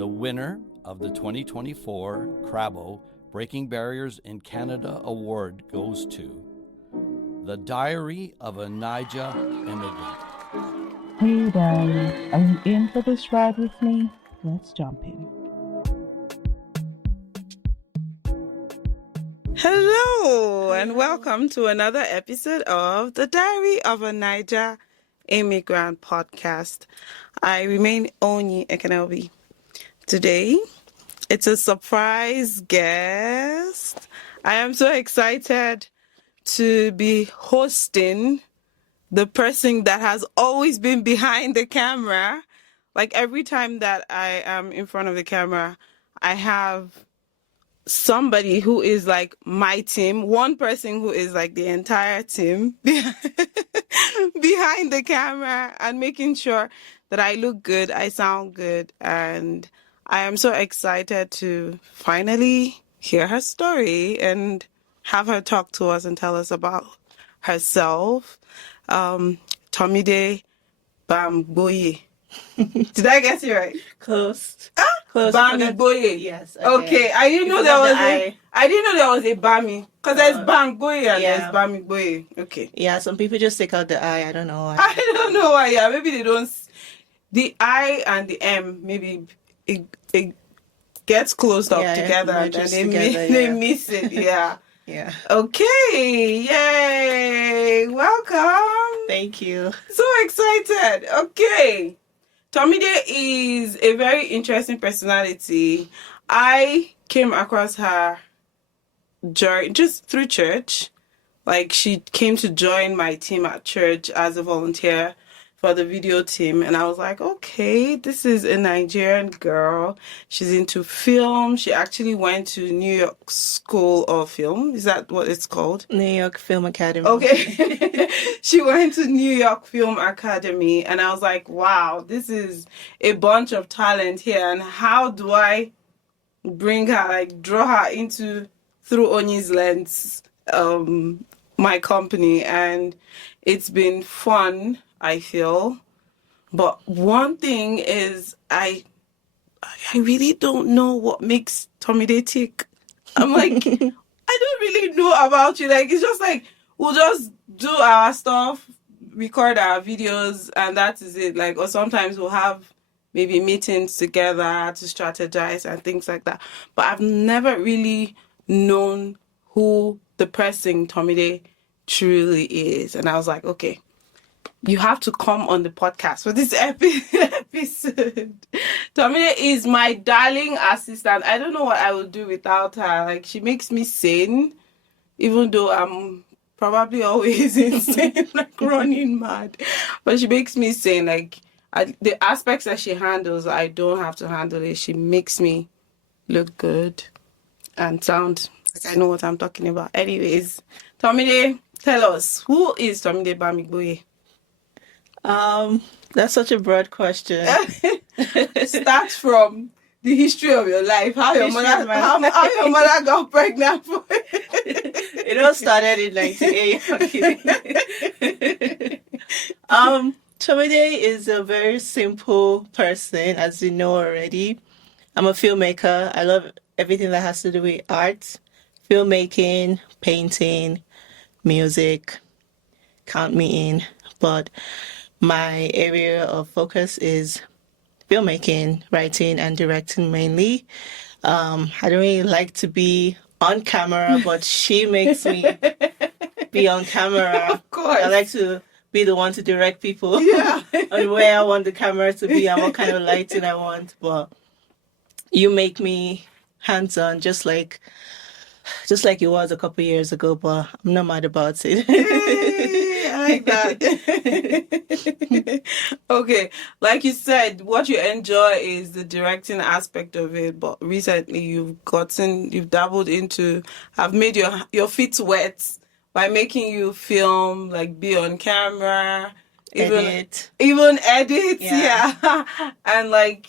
The winner of the 2024 Crabbo Breaking Barriers in Canada Award goes to The Diary of a Niger Immigrant. Hey darling, are you in for this ride with me? Let's jump in. Hello and welcome to another episode of The Diary of a Niger Immigrant podcast. I remain Onyi Ekenelbi. Today, it's a surprise guest. I am so excited to be hosting the person that has always been behind the camera. Like every time that I am in front of the camera, I have somebody who is like my team, one person who is like the entire team behind the camera and making sure that I look good, I sound good, and I am so excited to finally hear her story and have her talk to us and tell us about herself. Tomide Bamigboye. Did I get it right? Close. Close. Bamigboye. Yes. Okay. I didn't know there was a Bami because there's Bamigboye and yeah. there's Bamigboye. Okay. Yeah, some people just take out the I. I don't know why. I don't know why. Yeah, maybe they don't. The I and the M, maybe it gets closed up together and then they miss it. Yeah. Yeah. Okay. Yay. Welcome. Thank you. So excited. Okay. Tomide is a very interesting personality. I came across her just through church. Like, she came to join my team at church as a volunteer for the video team. And I was like, okay, this is a Nigerian girl. She's into film. She actually went to New York School of Film. Is that what it's called? New York Film Academy. Okay. She went to New York Film Academy. And I was like, wow, this is a bunch of talent here. And how do I bring her, like draw her into, through Onyi's lens, my company? And it's been fun, I feel. But one thing is I really don't know what makes Tomide tick. I'm like, I don't really know about you. Like, it's just like, we'll just do our stuff, record our videos, and that is it. Like, or sometimes we'll have maybe meetings together to strategize and things like that. But I've never really known who the person Tomide truly is. And I was like, okay, you have to come on the podcast for this episode. Tomide is my darling assistant. I don't know what I would do without her. Like, she makes me sane, even though I'm probably always insane, like running mad. But she makes me sane. Like, the aspects that she handles, I don't have to handle it. She makes me look good and sound like I know what I'm talking about. Anyways, Tomide, tell us, who is Tomide Bamigboye? That's such a broad question. Start from the history of your life. How your mother got pregnant for It all started in 1988. Tomide is a very simple person, as you know already. I'm a filmmaker. I love everything that has to do with art, filmmaking, painting, music. Count me in. But my area of focus is filmmaking, writing, and directing mainly. I don't really like to be on camera, but she makes me be on camera. Of course. I like to be the one to direct people Yeah. on where I want the camera to be and what kind of lighting I want. But you make me hands-on, just like it was a couple years ago, but I'm not mad about it. I like that. Okay, like you said, what you enjoy is the directing aspect of it, but recently you've dabbled into, have made your feet wet by making you film, like be on camera, even edit, yeah. And like,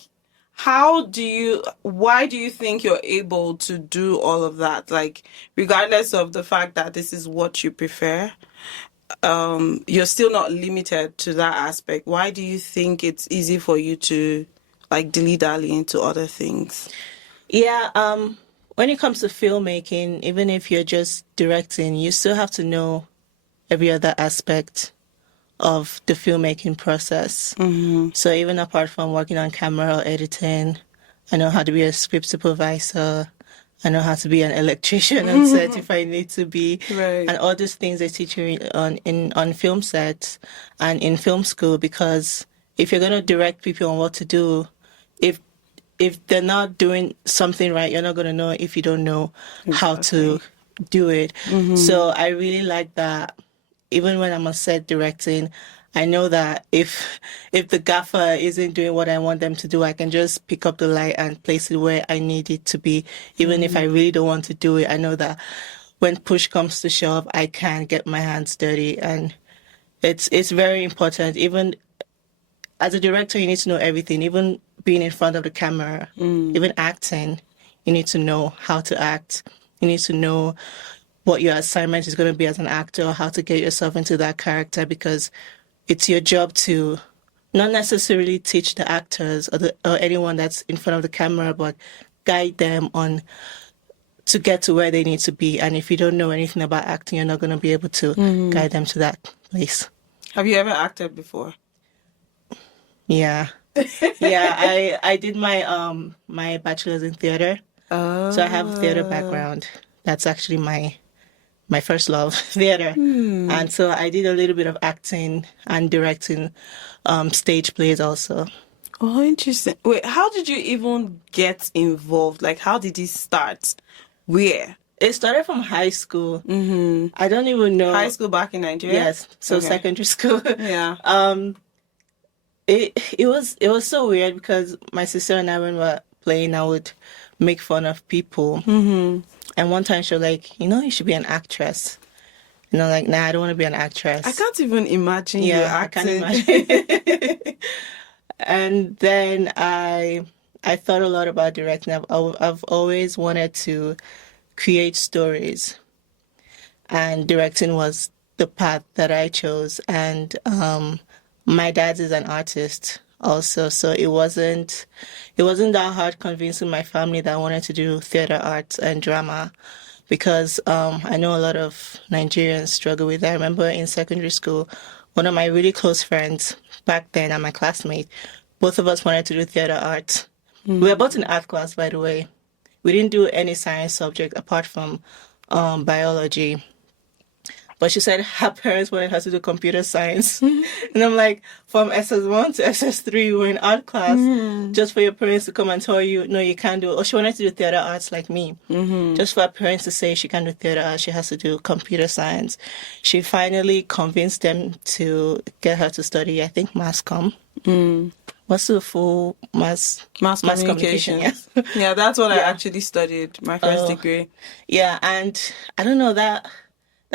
why do you think you're able to do all of that? Like, regardless of the fact that this is what you prefer, you're still not limited to that aspect. Why do you think it's easy for you to like dilly-dally into other things? Yeah, when it comes to filmmaking, even if you're just directing, you still have to know every other aspect of the filmmaking process. So even apart from working on camera or editing, I know how to be a script supervisor. I know how to be an electrician on set if I need to be. Right. And all these things they teach you on film sets and in film school, because if you're going to direct people on what to do, if they're not doing something right, you're not going to know if you don't know how to do it. So I really like that. Even when I'm on set directing, I know that if the gaffer isn't doing what I want them to do, I can just pick up the light and place it where I need it to be. Even if I really don't want to do it, I know that when push comes to shove, I can get my hands dirty, and it's very important. Even as a director, you need to know everything. Even being in front of the camera, even acting, you need to know how to act. You need to know what your assignment is going to be as an actor, or how to get yourself into that character, because it's your job to not necessarily teach the actors or anyone that's in front of the camera, but guide them on to get to where they need to be. And if you don't know anything about acting, you're not going to be able to guide them to that place. Have you ever acted before? Yeah. Yeah, I did my my bachelor's in theater. Oh. So I have a theater background. That's actually my first love, theater. And so I did a little bit of acting and directing stage plays also. Oh, interesting. Wait, how did you even get involved? Like, how did it start? Where? It started from high school. I don't even know. High school back in Nigeria? Yes, so Okay. secondary school. Yeah. It was so weird because my sister and I, when we were playing, I would make fun of people. And one time she was like, you should be an actress. And I'm like, nah, I don't want to be an actress. I can't even imagine you I acting. can't imagine. And then I thought a lot about directing. I've always wanted to create stories, and directing was the path that I chose. And my dad is an artist also, so it wasn't that hard convincing my family that I wanted to do theater arts and drama, because I know a lot of Nigerians struggle with that. I remember in secondary school, one of my really close friends back then and my classmate, both of us wanted to do theater arts. We were both in art class, by the way. We didn't do any science subject apart from biology. But she said her parents wanted her to do computer science. And I'm like, from SS1 to SS3, we were in art class just for your parents to come and tell you, no, you can't do it. Or she wanted to do theater arts like me. Just for her parents to say she can't do theater arts, she has to do computer science. She finally convinced them to get her to study, I think, mass comm. What's the full mass communication? Yeah. Yeah, that's what I actually studied, my first degree. Yeah, and I don't know, that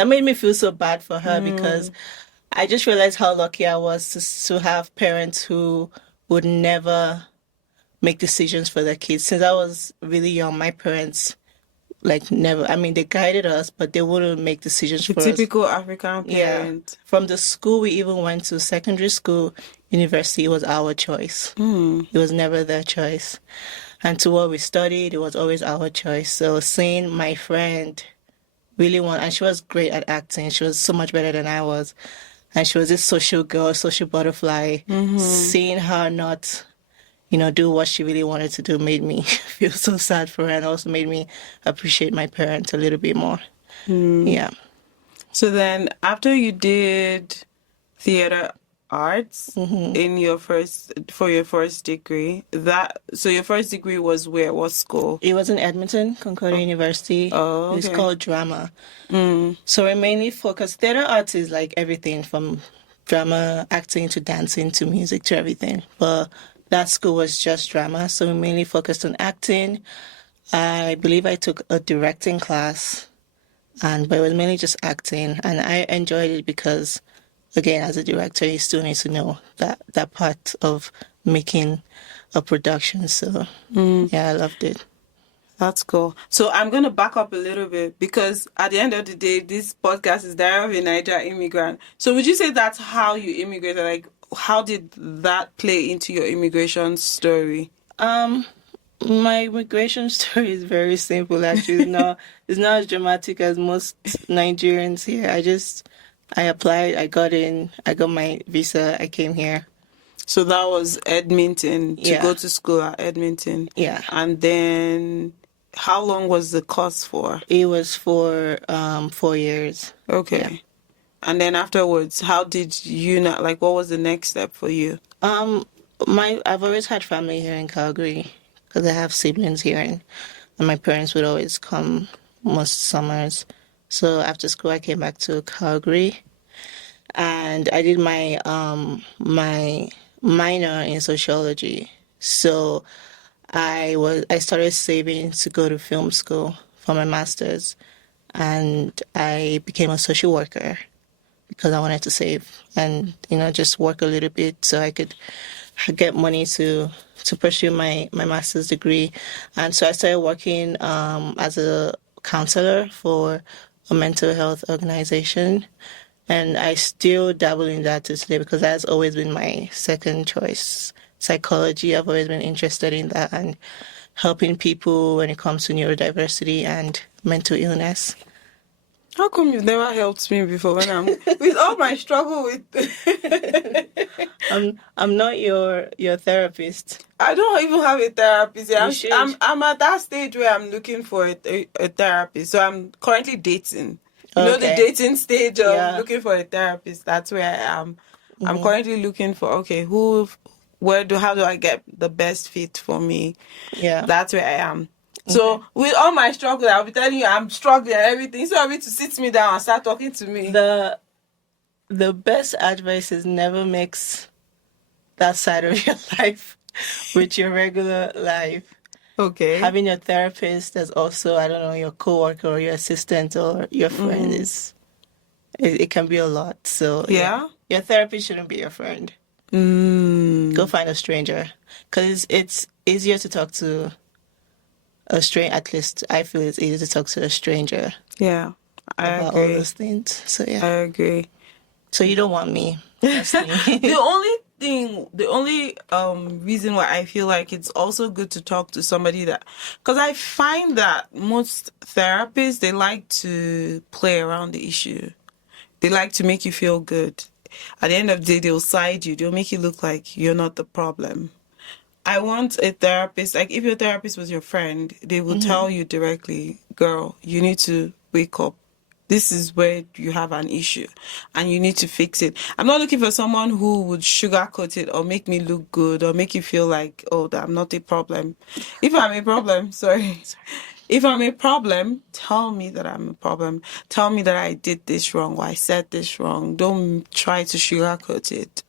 made me feel so bad for her, because I just realized how lucky I was to have parents who would never make decisions for their kids. Since I was really young, my parents, never, they guided us, but they wouldn't make decisions for us. Typical African parent. Yeah. From the school we even went to, secondary school, university, it was our choice. It was never their choice. And to what we studied, it was always our choice. So seeing my friend really and she was great at acting. She was so much better than I was. And she was this social girl, social butterfly. Seeing her not, do what she really wanted to do made me feel so sad for her, and also made me appreciate my parents a little bit more. Yeah. So then after you did theater arts in your first degree, so your first degree was where? What school? It was in Edmonton, Concordia University. Oh, okay. It's called drama. So we mainly focus, theater arts is like everything from drama, acting, to dancing, to music, to everything. But that school was just drama, so we mainly focused on acting. I believe I took a directing class, but it was mainly just acting, and I enjoyed it because, again, as a director, you still need to know that part of making a production. So, yeah, I loved it. That's cool. So I'm going to back up a little bit, because at the end of the day, this podcast is Diary of a Niger Immigrant. So would you say that's how you immigrated? Like, how did that play into your immigration story? My immigration story is very simple. Actually, it's not as dramatic as most Nigerians here. I applied, I got in, I got my visa, I came here. So that was Edmonton, to Yeah. go to school at Edmonton. Yeah. And then how long was the course for? It was for 4 years. Okay. Yeah. And then afterwards, how did you not, like, what was the next step for you? I've always had family here in Calgary because I have siblings here, and my parents would always come most summers. So after school, I came back to Calgary, and I did my minor in sociology. So I started saving to go to film school for my master's, and I became a social worker because I wanted to save and just work a little bit so I could get money to pursue my master's degree. And so I started working as a counselor for a mental health organization. And I still dabble in that to today because that's always been my second choice. Psychology, I've always been interested in that and helping people when it comes to neurodiversity and mental illness. How come you've never helped me before when I'm with all my struggle with I'm not your therapist. I don't even have a therapist. You should. I'm at that stage where I'm looking for a therapist. So I'm currently dating. You know, the Okay. dating stage of Yeah. looking for a therapist. That's where I am. I'm currently looking for, okay, how do I get the best fit for me? Yeah. That's where I am. So with all my struggle, I'll be telling you I'm struggling and everything. So I need to sit me down and start talking to me. The best advice is never mix that side of your life with your regular life. Okay. Having your therapist as also, I don't know, your coworker or your assistant or your friend it can be a lot. So Yeah? your therapist shouldn't be your friend. Go find a stranger because it's easier to talk to a stranger. At least I feel it's easier to talk to a stranger Yeah. I about all agree. those things. So I yeah. agree. So you don't want me. That's me. The only reason why I feel like it's also good to talk to somebody because I find that most therapists, they like to play around the issue. They like to make you feel good. At the end of the day, they'll side you. They'll make you look like you're not the problem. I want a therapist, like if your therapist was your friend, they will tell you directly, girl, you need to wake up. This is where you have an issue and you need to fix it. I'm not looking for someone who would sugarcoat it or make me look good or make you feel like, oh, that I'm not a problem. If I'm a problem, sorry. If I'm a problem, tell me that I'm a problem. Tell me that I did this wrong or I said this wrong. Don't try to sugarcoat it.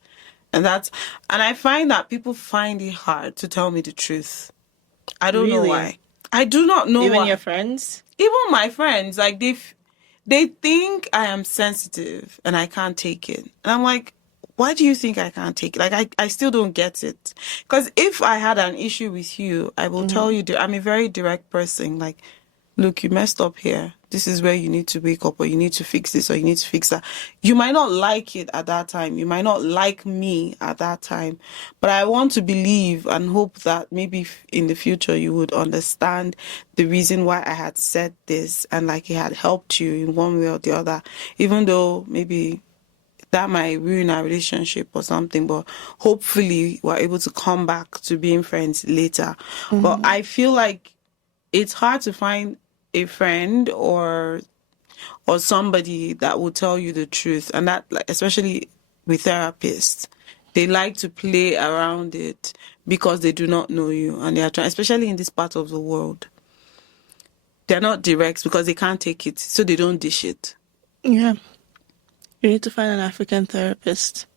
And I find that people find it hard to tell me the truth. I don't know Really? why. I do not know Even why. your friends? Even my friends, like they think I am sensitive and I can't take it. And I'm like, why do you think I can't take it? Like, I still don't get it. Because if I had an issue with you, I will tell you, I'm a very direct person. Like, look, you messed up here. This is where you need to wake up, or you need to fix this, or you need to fix that. You might not like it at that time. You might not like me at that time. But I want to believe and hope that maybe in the future you would understand the reason why I had said this and like it had helped you in one way or the other. Even though maybe that might ruin our relationship or something, but hopefully we're able to come back to being friends later. But I feel like it's hard to find a friend or somebody that will tell you the truth, and that, like, especially with therapists, they like to play around it because they do not know you, and they are trying, especially in this part of the world, they're not direct because they can't take it, so they don't dish it. Yeah. You need to find an African therapist.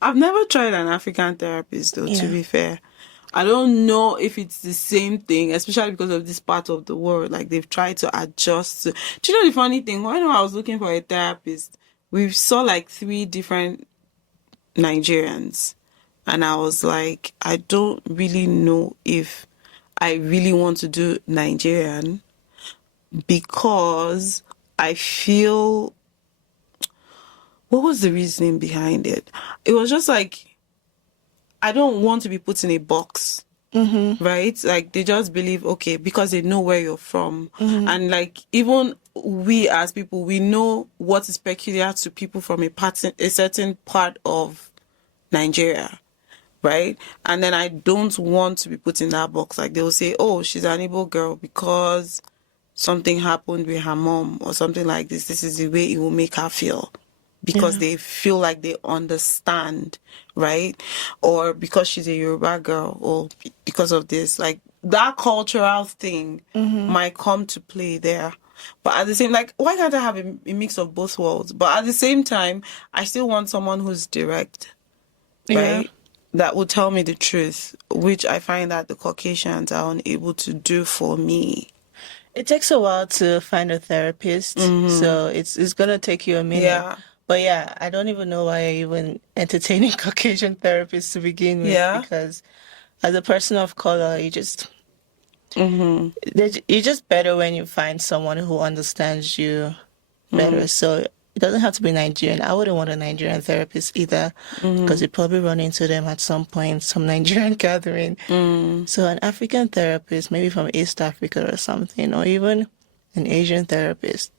I've never tried an African therapist though, to Yeah. be fair. I don't know if it's the same thing, especially because of this part of the world. Like, they've tried to adjust. Do you know the funny thing? When I was looking for a therapist, we saw like 3 different Nigerians. And I was like, I don't really know if I really want to do Nigerian because I feel what was the reasoning behind it? It was just like, I don't want to be put in a box. Right? Like, they just believe, okay, because they know where you're from. And like, even we as people, we know what is peculiar to people from a certain part of Nigeria. Right? And then I don't want to be put in that box. Like, they'll say, oh, she's an Igbo girl because something happened with her mom or something like this. This is the way it will make her feel. Because they feel like they understand, right? Or because she's a Yoruba girl, or because of this. Like, that cultural thing might come to play there. But at the same, like, why can't I have a mix of both worlds? But at the same time, I still want someone who's direct, right? That will tell me the truth, which I find that the Caucasians are unable to do for me. It takes a while to find a therapist, so it's gonna take you a minute. Yeah. But yeah, I don't even know why I even entertaining Caucasian therapists to begin with. Yeah. Because as a person of color, you're just better when you find someone who understands you better. So it doesn't have to be Nigerian. I wouldn't want a Nigerian therapist either, because you probably run into them at some point, some Nigerian gathering. So an African therapist, maybe from East Africa or something, or even an Asian therapist,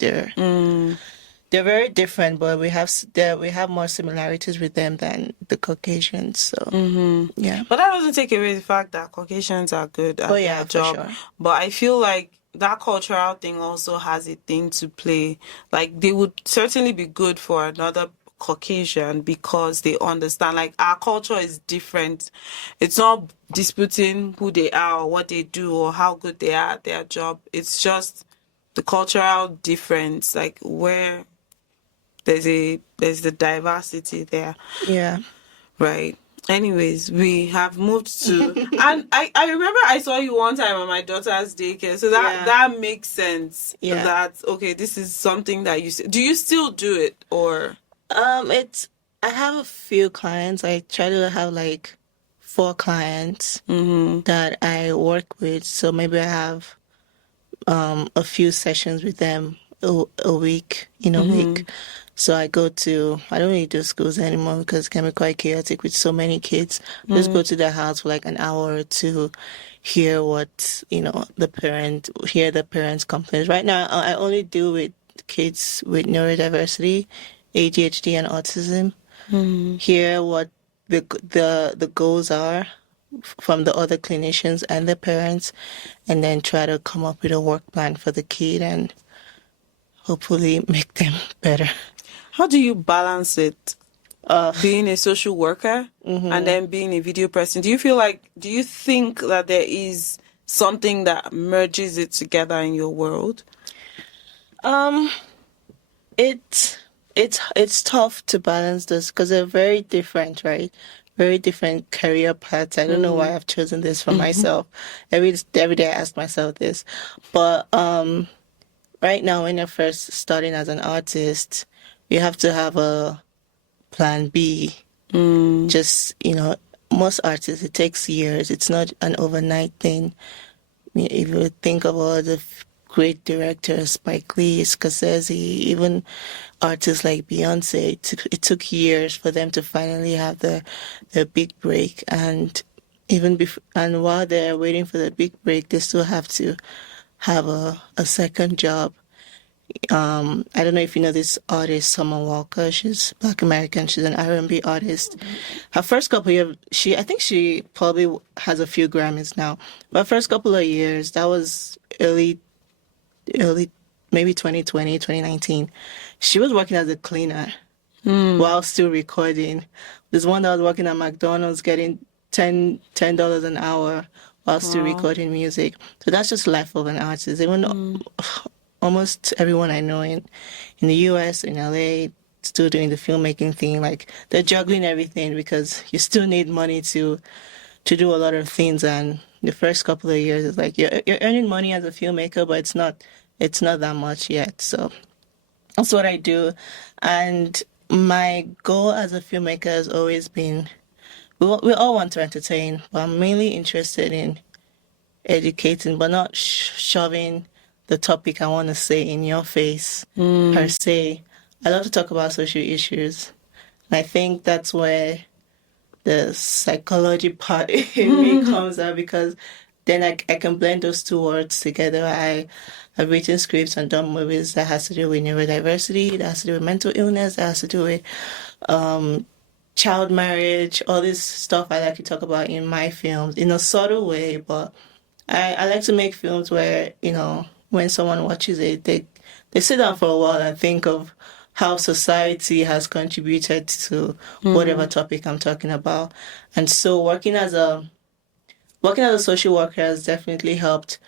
they're very different, but we have more similarities with them than the Caucasians. So yeah. But that doesn't take away the fact that Caucasians are good at their job. Sure. But I feel like that cultural thing also has a thing to play. Like, they would certainly be good for another Caucasian because they understand, like, our culture is different. It's not disputing who they are or what they do or how good they are at their job. It's just the cultural difference, like, where there's the diversity there. Yeah. Right. Anyways, we have moved to and I remember I saw you one time at my daughter's daycare. So that makes sense. Yeah. That okay, this is something that do you still do it or I have a few clients. I try to have like 4 clients that I work with. So maybe I have a few sessions with them a week, in a week. So I don't really do schools anymore because it can be quite chaotic with so many kids. I just go to their house for like an hour or two, hear what, the parents' complaints. Right now, I only deal with kids with neurodiversity, ADHD, and autism. Hear what the goals are from the other clinicians and the parents, and then try to come up with a work plan for the kid and hopefully make them better. how do you balance it? Being a social worker and then being a video person. Do you think that there is something that merges it together in your world? It's tough to balance this because they're very different, right? Very different career paths. I don't know why I've chosen this for myself. Every day I ask myself this. But right now, when you're first starting as an artist, you have to have a plan B. Just, most artists, it takes years. It's not an overnight thing. I mean, if you think of all the great directors, Spike Lee, Scorsese, even artists like Beyonce, it took years for them to finally have their big break. And and while they're waiting for the big break, they still have to have a second job. I don't know if you know this artist, Summer Walker. She's Black American. She's an R&B artist. Her first couple of years, I think she probably has a few Grammys now. But her first couple of years, that was early, maybe 2020, 2019. She was working as a cleaner while still recording. There's one that was working at McDonald's getting $10 an hour while still recording music. So that's just life of an artist. Even almost everyone I know in the US, in LA, still doing the filmmaking thing. Like, they're juggling everything because you still need money to do a lot of things. And the first couple of years, it's like you're earning money as a filmmaker, but it's not that much yet. So that's what I do. And my goal as a filmmaker has always been, we all want to entertain, but I'm mainly interested in educating, but not shoving the topic I want to say in your face per se. I love to talk about social issues. And I think that's where the psychology part in me comes out, because then I can blend those two words together. I've written scripts and done movies that has to do with neurodiversity, that has to do with mental illness, that has to do with child marriage, all this stuff I like to talk about in my films in a subtle way. But I like to make films where, when someone watches it, they sit down for a while and think of how society has contributed to whatever topic I'm talking about. And so working as a social worker has definitely helped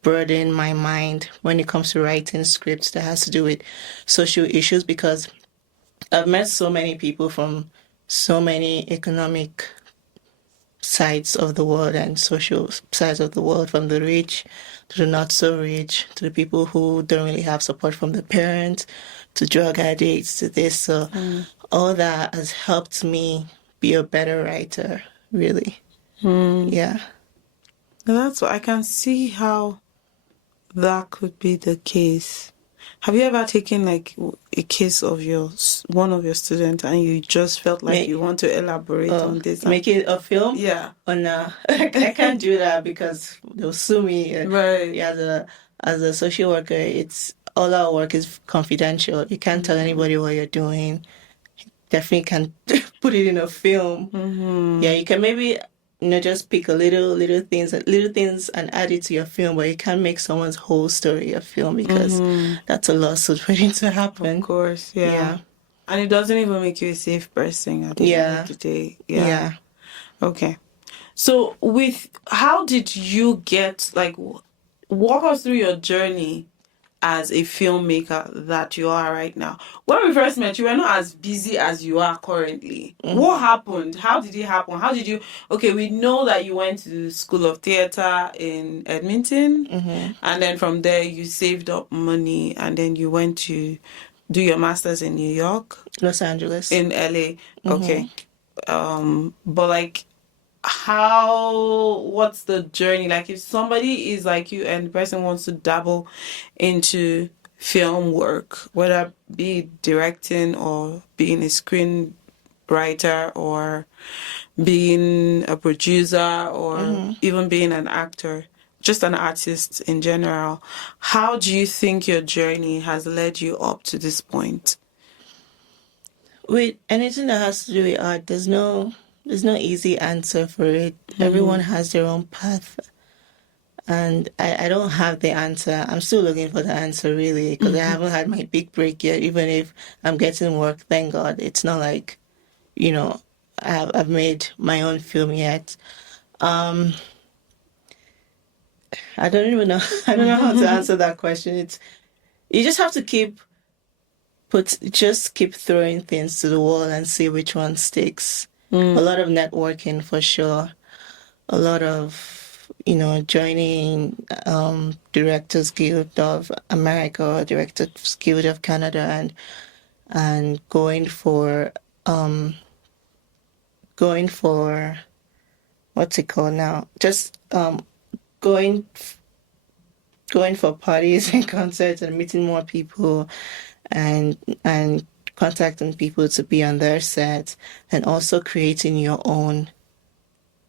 broaden my mind when it comes to writing scripts that has to do with social issues, because I've met so many people from so many economic sides of the world and social sides of the world, from the rich to the not so rich, to the people who don't really have support from their parents, to drug addicts, to this. So all that has helped me be a better writer, really. Yeah. That's what I can see how that could be the case. Have you ever taken like a case of one of your students and you just felt like you want to elaborate on this? Making a film? Yeah. Oh no, I can't do that because they'll sue me. Right. Yeah, as a social worker, it's all our work is confidential. You can't tell anybody what you're doing. Definitely can't put it in a film. Yeah, you can maybe just pick a little things and add it to your film, but you can't make someone's whole story a film, because that's a lawsuit waiting to happen. Of course, yeah. And it doesn't even make you a safe person at the end of the day. Yeah. Okay. So how did you get, walk us through your journey as a filmmaker that you are right now? When we first met, you were not as busy as you are currently. What happened? How did it happen? How did you... Okay, we know that you went to School of Theatre in Edmonton, and then from there you saved up money, and then you went to do your master's in New York? Los Angeles. In LA. Okay. But what's the journey like? If somebody is like you and the person wants to dabble into film work, whether it be directing or being a screenwriter or being a producer or even being an actor, just an artist in general, how do you think your journey has led you up to this point? With anything that has to do with art, there's no easy answer for it. Everyone has their own path. And I don't have the answer. I'm still looking for the answer, really, because I haven't had my big break yet. Even if I'm getting work, thank God. It's not like, I've made my own film yet. I don't even know. I don't know how to answer that question. You just have to keep throwing things to the wall and see which one sticks. A lot of networking for sure. A lot of, joining Directors Guild of America or Directors Guild of Canada and going for what's it called now? Just going for parties and concerts and meeting more people and contacting people to be on their set, and also creating your own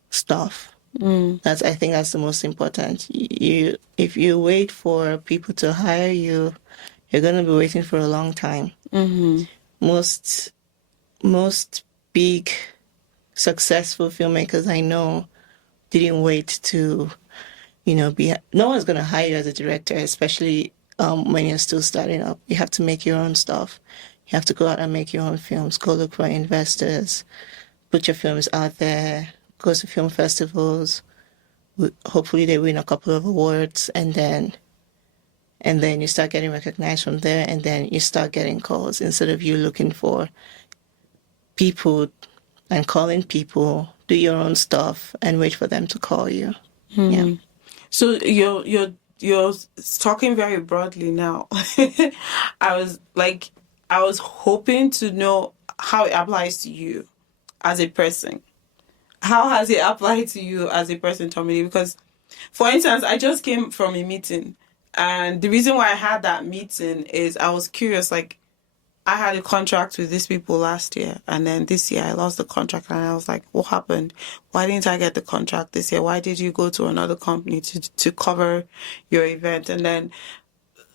stuff. I think that's the most important. If you wait for people to hire you, you're going to be waiting for a long time. Most big successful filmmakers I know didn't wait to, no one's going to hire you as a director, especially when you're still starting up. You have to make your own stuff. You have to go out and make your own films, go look for investors, put your films out there, go to film festivals. Hopefully they win a couple of awards, and then you start getting recognized from there, and then you start getting calls instead of you looking for people and calling people. Do your own stuff and wait for them to call you. Yeah. So you're talking very broadly now. I was hoping to know how it applies to you as a person. How has it applied to you as a person, Tomide? Because, for instance, I just came from a meeting, and the reason why I had that meeting is I was curious, I had a contract with these people last year, and then this year I lost the contract, and I was like, what happened? Why didn't I get the contract this year? Why did you go to another company to cover your event? And then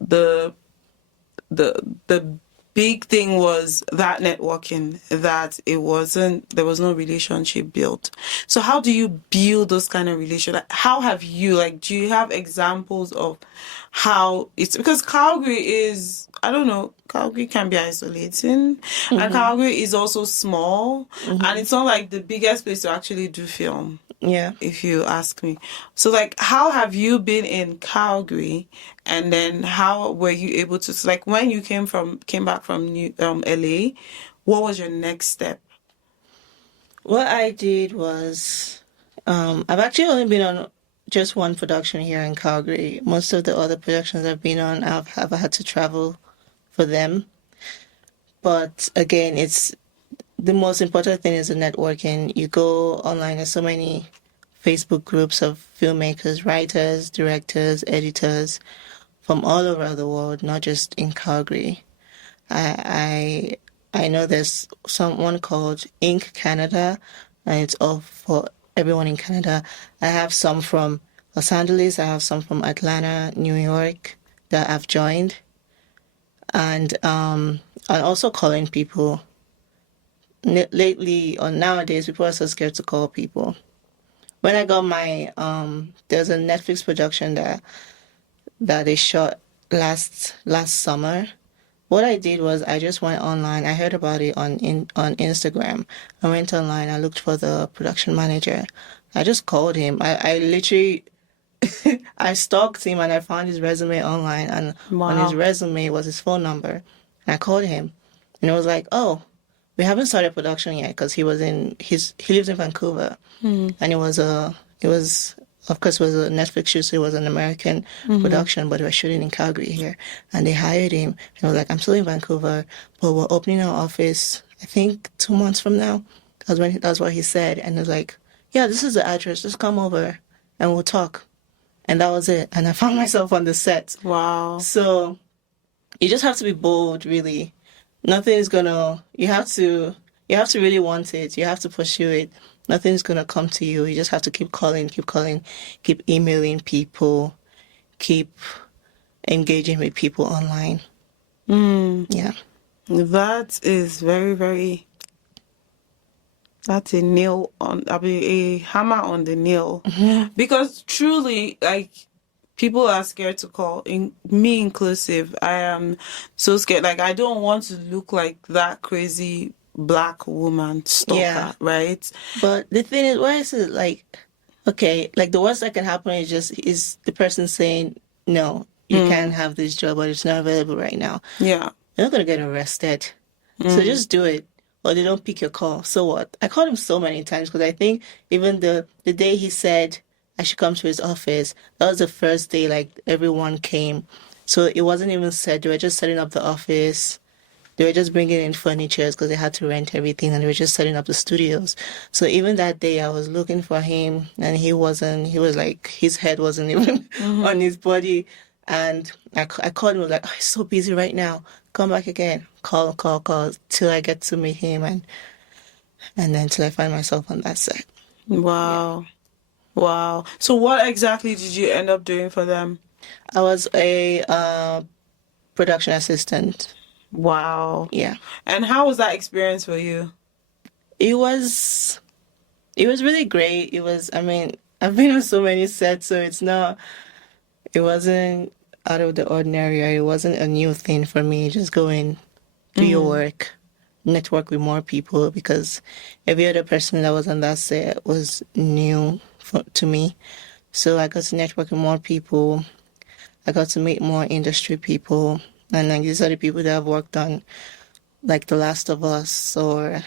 the the big thing was that networking, that there was no relationship built. So how do you build those kind of relations? Like, how have you, like, do you have examples of how it's, because Calgary is, I don't know, Calgary can be isolating, and Calgary is also small, and it's not like the biggest place to actually do film. Yeah. If you ask me. So, like, how have you been in Calgary, and then how were you able to, like, when you came back from LA, what was your next step? What I did was, I've actually only been on just one production here in Calgary. Most of the other productions I've been on, I've had to travel for them. But again, it's the most important thing is the networking. You go online, there's so many Facebook groups of filmmakers, writers, directors, editors from all over the world, not just in Calgary. I know there's someone called Inc. Canada, and it's all for everyone in Canada. I have some from Los Angeles, I have some from Atlanta, New York that I've joined. And I'm also calling people. Lately or nowadays, people are so scared to call people. When I got my there's a Netflix production that they shot last summer. What I did was I just went online. I heard about it on Instagram. I went online. I looked for the production manager. I just called him. I literally I stalked him and I found his resume online, and on his resume was his phone number. And I called him, and it was like, oh, we haven't started production yet because he lives in Vancouver, and it was of course it was a Netflix shoot, so it was an American production, but we were shooting in Calgary here, and they hired him. And I was like, I'm still in Vancouver, but we're opening our office I think 2 months from now. That's what he said, and he was like, yeah, this is the address, just come over and we'll talk. And that was it. And I found myself on the set. Wow. So you just have to be bold, really. Nothing's gonna, you have to really want it. You have to pursue it. Nothing's gonna come to you. You just have to keep calling, keep emailing people, keep engaging with people online. Yeah. That is very, very, that's a hammer on the nail. Because truly, like, people are scared to call, me inclusive. I am so scared. Like, I don't want to look like that crazy Black woman stalker, right? But the thing is, why is it like, okay, like the worst that can happen is the person saying, no, you can't have this job, but it's not available right now. Yeah. You're not going to get arrested. So just do it. Or they don't pick your call. So what? I called him so many times because I think even the day he said I should come to his office, that was the first day, like, everyone came. So it wasn't even set. They were just setting up the office. They were just bringing in furniture because they had to rent everything, and they were just setting up the studios. So even that day, I was looking for him, and he was like, his head wasn't even on his body. And I called him, I was like, oh, he's so busy right now. Come back again. Call, till I get to meet him, and then till I find myself on that set. Wow. Yeah. Wow. So what exactly did you end up doing for them? I was a production assistant. Wow. Yeah. And how was that experience for you? It was really great. I mean, I've been on so many sets, so it wasn't out of the ordinary. It wasn't a new thing for me. Just go in, do your work, network with more people, because every other person that was on that set was new to me. So I got to network with more people. I got to meet more industry people. And like these are the people that have worked on, like The Last of Us or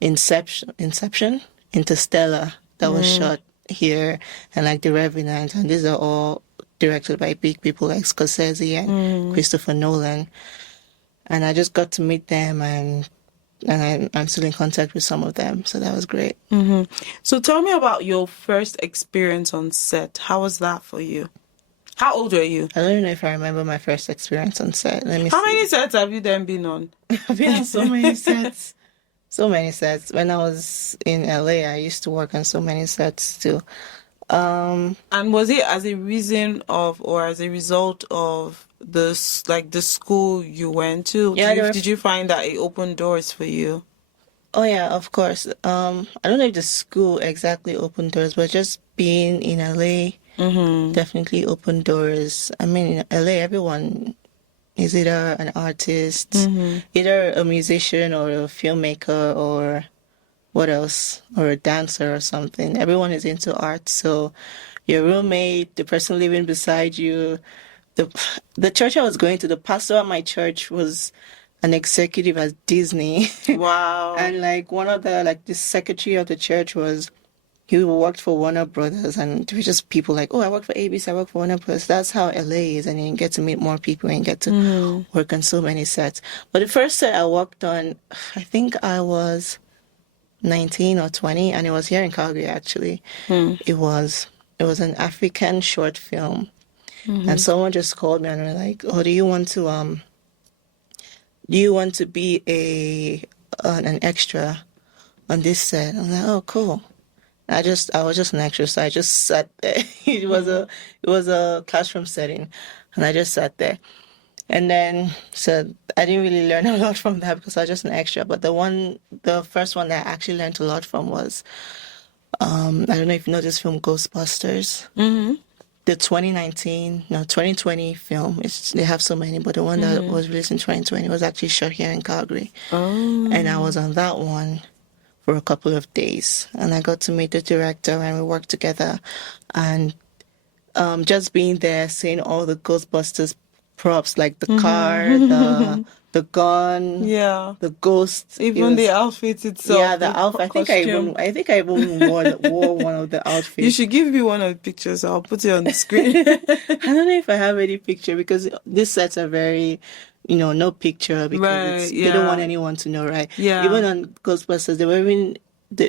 Inception, Interstellar, that was shot here, and like The Revenant. And these are all directed by big people like Scorsese and Christopher Nolan. And I just got to meet them, and I'm still in contact with some of them. So that was great. So tell me about your first experience on set. How was that for you? How old were you? I don't even know if I remember my first experience on set. Let me How see. many sets have you then been on? I've been on so many sets. So many sets. When I was in LA, I used to work on so many sets too. And was it as a reason of, or as a result of the school you went to? Yeah, Did you find that it opened doors for you? Oh yeah, of course. I don't know if the school exactly opened doors, but just being in LA definitely opened doors. I mean, in LA, everyone is either an artist, either a musician or a filmmaker or what else, or a dancer or something. Everyone is into art. So your roommate, the person living beside you, the church I was going to, the pastor at my church was an executive at Disney. Wow. And like one of the secretary of the church he worked for Warner Brothers, and there were just people like, oh, I work for ABC, I work for Warner Brothers. That's how LA is, and you get to meet more people and get to work on so many sets. But the first set I worked on, I think I was 19 or 20, and it was here in Calgary actually. It was an African short film. And someone just called me and were like, oh, do you want to be an extra on this set? I'm like, oh, cool. I was just an extra, so I just sat there. It was a classroom setting, and I just sat there. And then, so I didn't really learn a lot from that because I was just an extra. But the first one that I actually learned a lot from was, I don't know if you know this film Ghostbusters. The 2020 film. They have so many, but the one that was released in 2020 was actually shot here in Calgary. Oh. And I was on that one for a couple of days, and I got to meet the director, and we worked together. And just being there, seeing all the Ghostbusters props, like the car, the gun, the ghost, even the outfit itself. Yeah, the outfit. I think I even wore one of the outfits. You should give me one of the pictures. I'll put it on the screen. I don't know if I have any picture because these sets are very, no picture because they don't want anyone to know, right? Yeah. Even on Ghostbusters,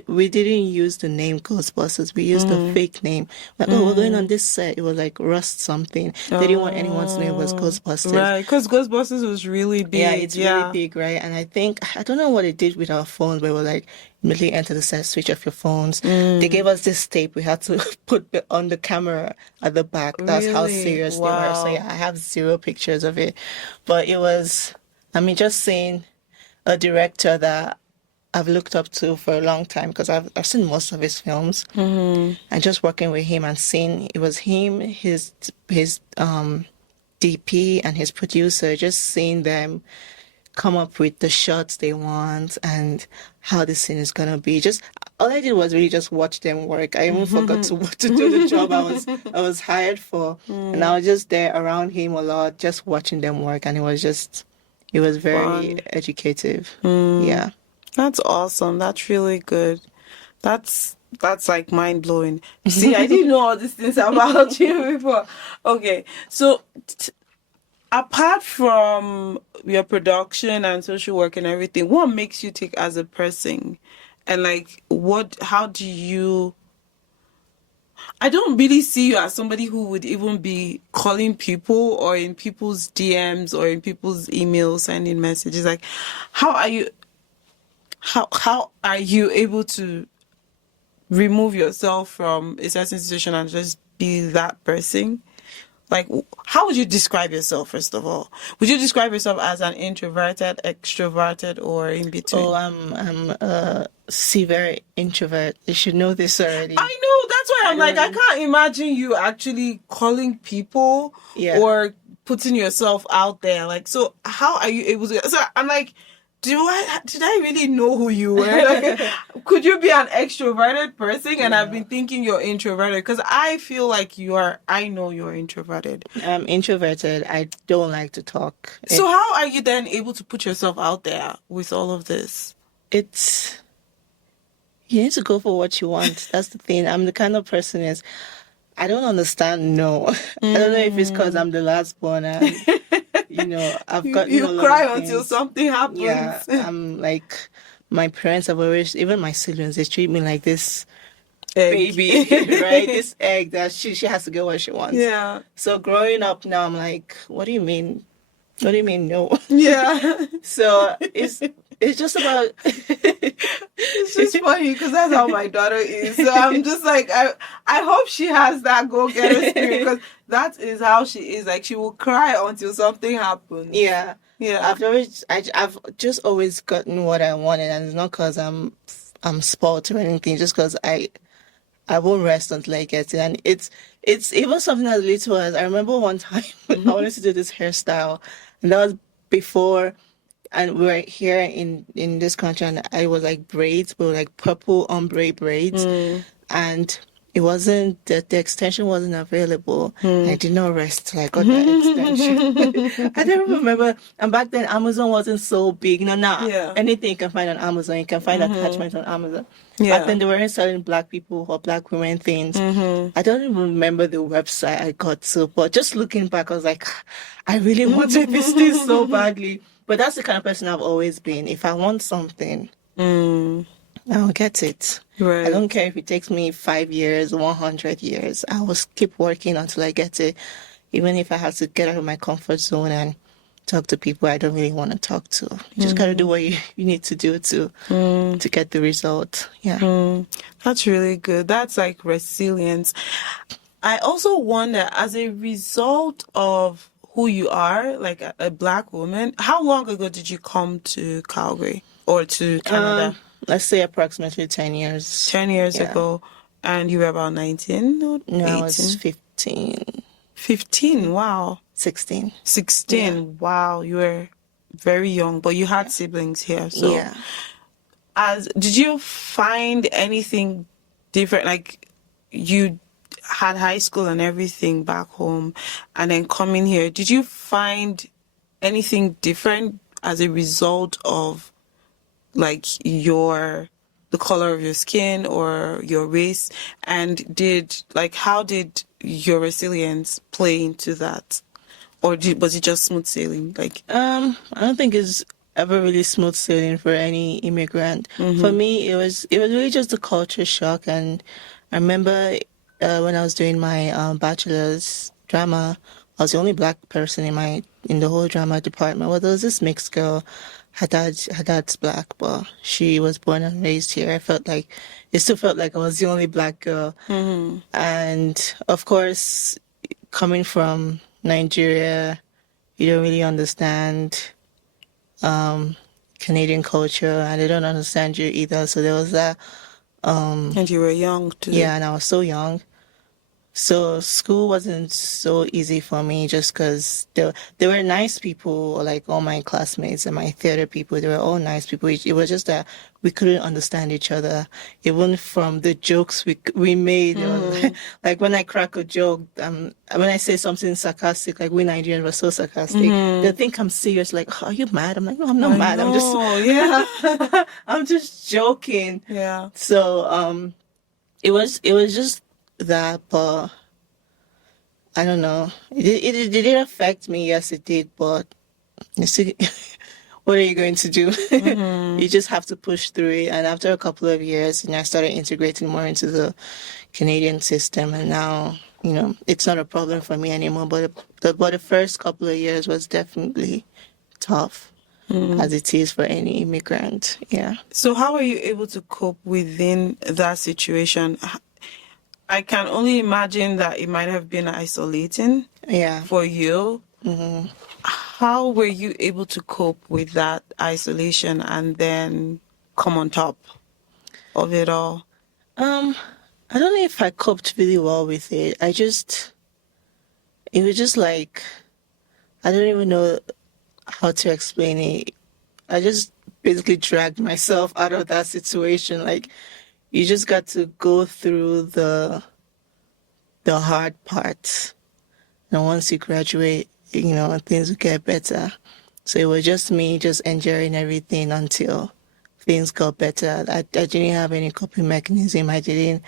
we didn't use the name Ghostbusters. We used the fake name. Like, we're going on this set. It was like Rust something. They didn't want anyone to know it was Ghostbusters. Right, because Ghostbusters was really big. Yeah, it's really big, right? And I don't know what it did with our phones, but we were like, immediately enter the set, switch off your phones. They gave us this tape we had to put on the camera at the back. That's how serious they were. So yeah, I have 0 pictures of it. But it was, just seeing a director that I've looked up to for a long time because I've seen most of his films, and just working with him and seeing it was him, his DP and his producer, just seeing them come up with the shots they want and how the scene is gonna be. Just all I did was really just watch them work. I even forgot to do the job I was hired for, and I was just there around him a lot, just watching them work, and it was very educative. Yeah. That's awesome. That's really good. That's like mind blowing. See, I didn't know all these things about you before. Okay, so apart from your production and social work and everything, what makes you tick as a person? And like, how do you? I don't really see you as somebody who would even be calling people or in people's DMs or in people's emails, sending messages. Like, how are you? How are you able to remove yourself from a certain situation and just be that person? Like, how would you describe yourself, first of all? Would you describe yourself as an introverted, extroverted, or in between? Oh, I'm a severe introvert. You should know this already. I know. That's why I'm like, I can't imagine you actually calling people or putting yourself out there. Like, so how are you able to? So I'm like, did I really know who you were? Like, could you be an extroverted person? And I've been thinking you're introverted because I feel like I know you're introverted. I'm introverted. I don't like to talk. So how are you then able to put yourself out there with all of this? You need to go for what you want. That's the thing. I'm the kind of person I don't understand no. I don't know if it's because I'm the last born and I've got you cry until something happens. Yeah, I'm like, my parents have always, even my siblings, they treat me like this Egg. baby, right? This egg that she has to get what she wants. Yeah. So growing up now, I'm like, what do you mean? What do you mean no? Yeah. So it's just about It's just funny because that's how my daughter is. So I'm just like, I hope she has that go-getter spirit because that is how she is. Like, she will cry until something happens. yeah. Yeah. I've just always gotten what I wanted, and it's not because I'm spoiled or anything. Just because I won't rest until I get it, and it's even something as little as I remember one time I wanted to do this hairstyle, and that was before. And we were here in this country, and I was like braids, but like purple ombre braids, and it wasn't the extension wasn't available. I did not rest till I got that extension. I don't remember. And back then, Amazon wasn't so big. Now Yeah. anything you can find on Amazon, you can find attachments on Amazon. Yeah. Back then, they weren't selling black people or black women things. I don't even remember the website I got to, but just looking back, I was like, I really wanted this thing so badly. But that's the kind of person I've always been. If I want something, I'll get it. Right. I don't care if it takes me 5 years, 100 years. I will keep working until I get it. Even if I have to get out of my comfort zone and talk to people I don't really want to talk to. You just got to do what you need to do to get the result. Yeah. That's really good. That's like resilience. I also wonder, as a result of who you are, like a black woman, how long ago did you come to Calgary or to Canada? Let's say approximately 10 years. 10 years Yeah. ago. And you were about 19 or 18? No, I was 15, 15, wow. 16. 16, wow. You were very young, but you had siblings here. So Yeah. did you find anything different? Like, you had high school and everything back home, and then coming here, did you find anything different as a result of like the color of your skin or your race? And how did your resilience play into that? Or was it just smooth sailing? Like, I don't think it's ever really smooth sailing for any immigrant. For me, it was really just a culture shock. And I remember when I was doing my bachelor's drama, I was the only black person in the whole drama department. Well, there was this mixed girl. Her dad's black, but she was born and raised here. It still felt like I was the only black girl. And of course, coming from Nigeria, you don't really understand Canadian culture, and they don't understand you either. So there was that. and you were young too. Yeah, and I was so young. So school wasn't so easy for me just because they were nice people, like all my classmates and my theater people. They were all nice people. It was just that we couldn't understand each other. Even from the jokes we made. It was like when I crack a joke, when I say something sarcastic, like we Nigerians were so sarcastic, they think I'm serious. Like, are you mad? I'm like, no, I'm not mad. I'm just, yeah. I'm just joking. Yeah. So it was just that, but I don't know. It did affect me. Yes, it did. But you see, what are you going to do? You just have to push through it. And after a couple of years, I started integrating more into the Canadian system. And now, it's not a problem for me anymore. But the first couple of years was definitely tough, as it is for any immigrant. Yeah. So how were you able to cope within that situation? I can only imagine that it might have been isolating for you. How were you able to cope with that isolation and then come on top of it all? I don't know if I coped really well with it. It was just like, I don't even know how to explain it. I just basically dragged myself out of that situation. Like, you just got to go through the hard parts. And once you graduate, things will get better. So it was just me just enjoying everything until things got better. I didn't have any coping mechanism. I didn't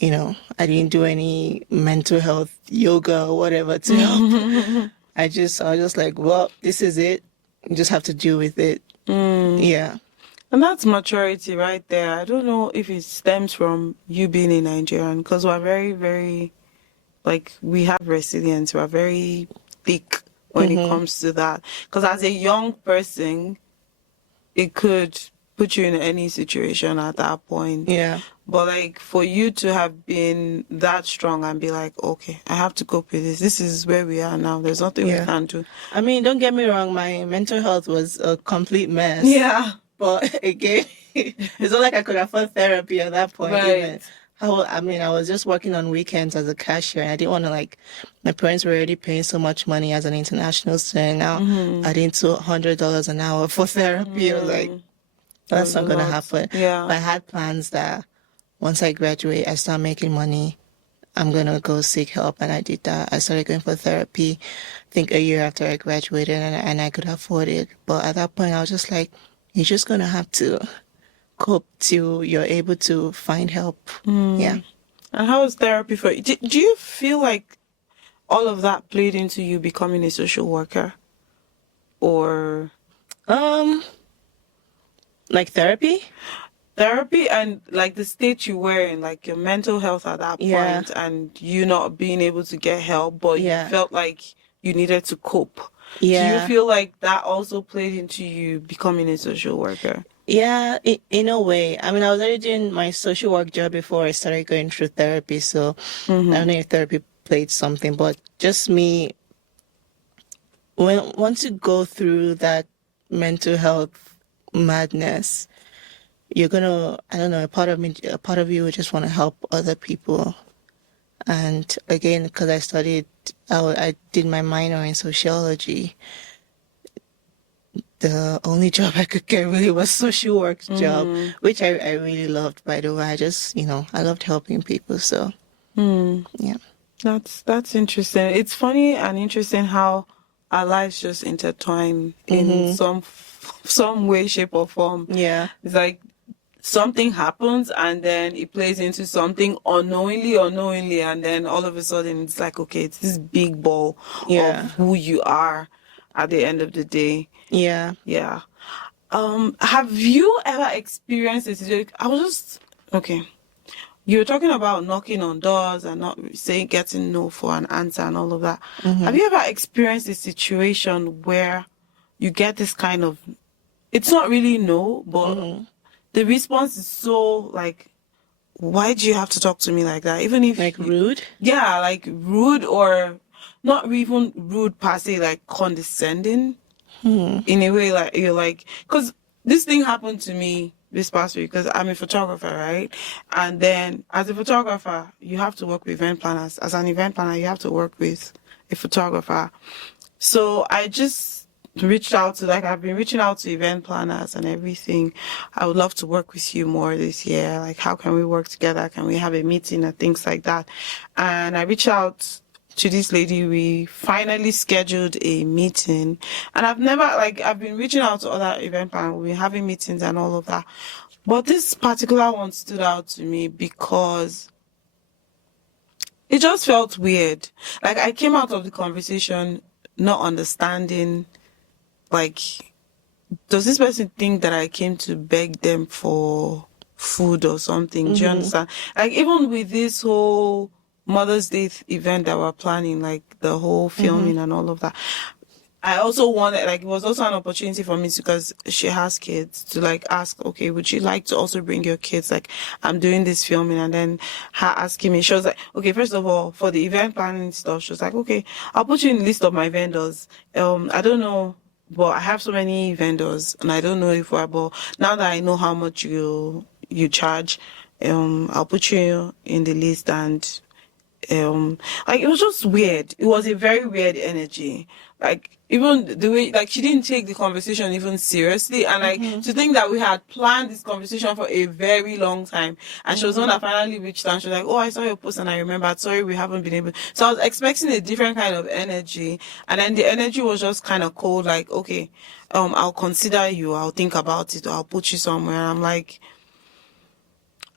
do any mental health yoga or whatever to help. I was just like, well, this is it. You just have to deal with it. Yeah. And that's maturity right there. I don't know if it stems from you being a Nigerian, because we're very, very, like, we have resilience. We're very thick when it comes to that. Because as a young person, it could put you in any situation at that point. Yeah. But like for you to have been that strong and be like, okay, I have to cope with this. This is where we are now. There's nothing we Yeah. can do. I mean, don't get me wrong, my mental health was a complete mess. Yeah. But again, it's not like I could afford therapy at that point. Right. Even. I was just working on weekends as a cashier, and I didn't want to, like, my parents were already paying so much money as an international student. Now, adding $200 an hour for therapy, I was like, that's not going to happen. Yeah. But I had plans that once I graduate, I start making money, I'm going to go seek help. And I did that. I started going for therapy, I think a year after I graduated, and I could afford it. But at that point, I was just like, you're just going to have to cope till you're able to find help. Yeah. And how was therapy for you? Do you feel like all of that played into you becoming a social worker? Or Like therapy? Therapy and like the state you were in, like your mental health at that Yeah. point, and you not being able to get help, but Yeah. you felt like you needed to cope. Do Yeah. you feel like that also played into you becoming a social worker? Yeah, in a way. I mean, I was already doing my social work job before I started going through therapy, so I don't know if therapy played something, but just me, once you go through that mental health madness, you're gonna, I don't know, a part of you would just want to help other people. And again, because I did my minor in sociology, the only job I could get really was social work job, which I really loved, by the way. I loved helping people. So, yeah. That's interesting. It's funny and interesting how our lives just intertwine in some way, shape, or form. Yeah. It's like something happens and then it plays into something unknowingly, and then all of a sudden it's like, okay, it's this big ball Yeah. of who you are at the end of the day. Yeah. Yeah. Have you ever experienced a situation? Okay. You were talking about knocking on doors and not getting no for an answer and all of that. Have you ever experienced a situation where you get this kind of, it's not really no, but the response is so like, why do you have to talk to me like that? Even if Like rude? Yeah, like rude, or not even rude per se, like condescending in a way, like you're like, because this thing happened to me this past week because I'm a photographer, right? And then as a photographer, you have to work with event planners. As an event planner, you have to work with a photographer. So I just reached out to, like, I've been reaching out to event planners and everything. I would love to work with you more this year. Like, how can we work together? Can we have a meeting and things like that? And I reached out to this lady. We finally scheduled a meeting, and I've been reaching out to other event planners. We've been having meetings and all of that. But this particular one stood out to me because it just felt weird. Like, I came out of the conversation not understanding, like, does this person think that I came to beg them for food or something? Do you understand? Like, even with this whole Mother's Day event that we're planning, like the whole filming and all of that, I also wanted, like, it was also an opportunity for me to, because she has kids, to like ask, okay, would you like to also bring your kids? Like, I'm doing this filming, and then her asking me, she was like, okay, first of all, for the event planning stuff, she was like, okay, I'll put you in the list of my vendors. I don't know, but I have so many vendors, and I don't know if but now that I know how much you charge, I'll put you in the list. And like, it was just weird. It was a very weird energy. Like, even the way, like, she didn't take the conversation even seriously, and like to think that we had planned this conversation for a very long time, and she was the one that finally reached out. She was like, oh, I saw your post and I remembered, sorry, we haven't been able. So I was expecting a different kind of energy, and then the energy was just kind of cold, like, okay, I'll consider you, I'll think about it, or I'll put you somewhere. And I'm like,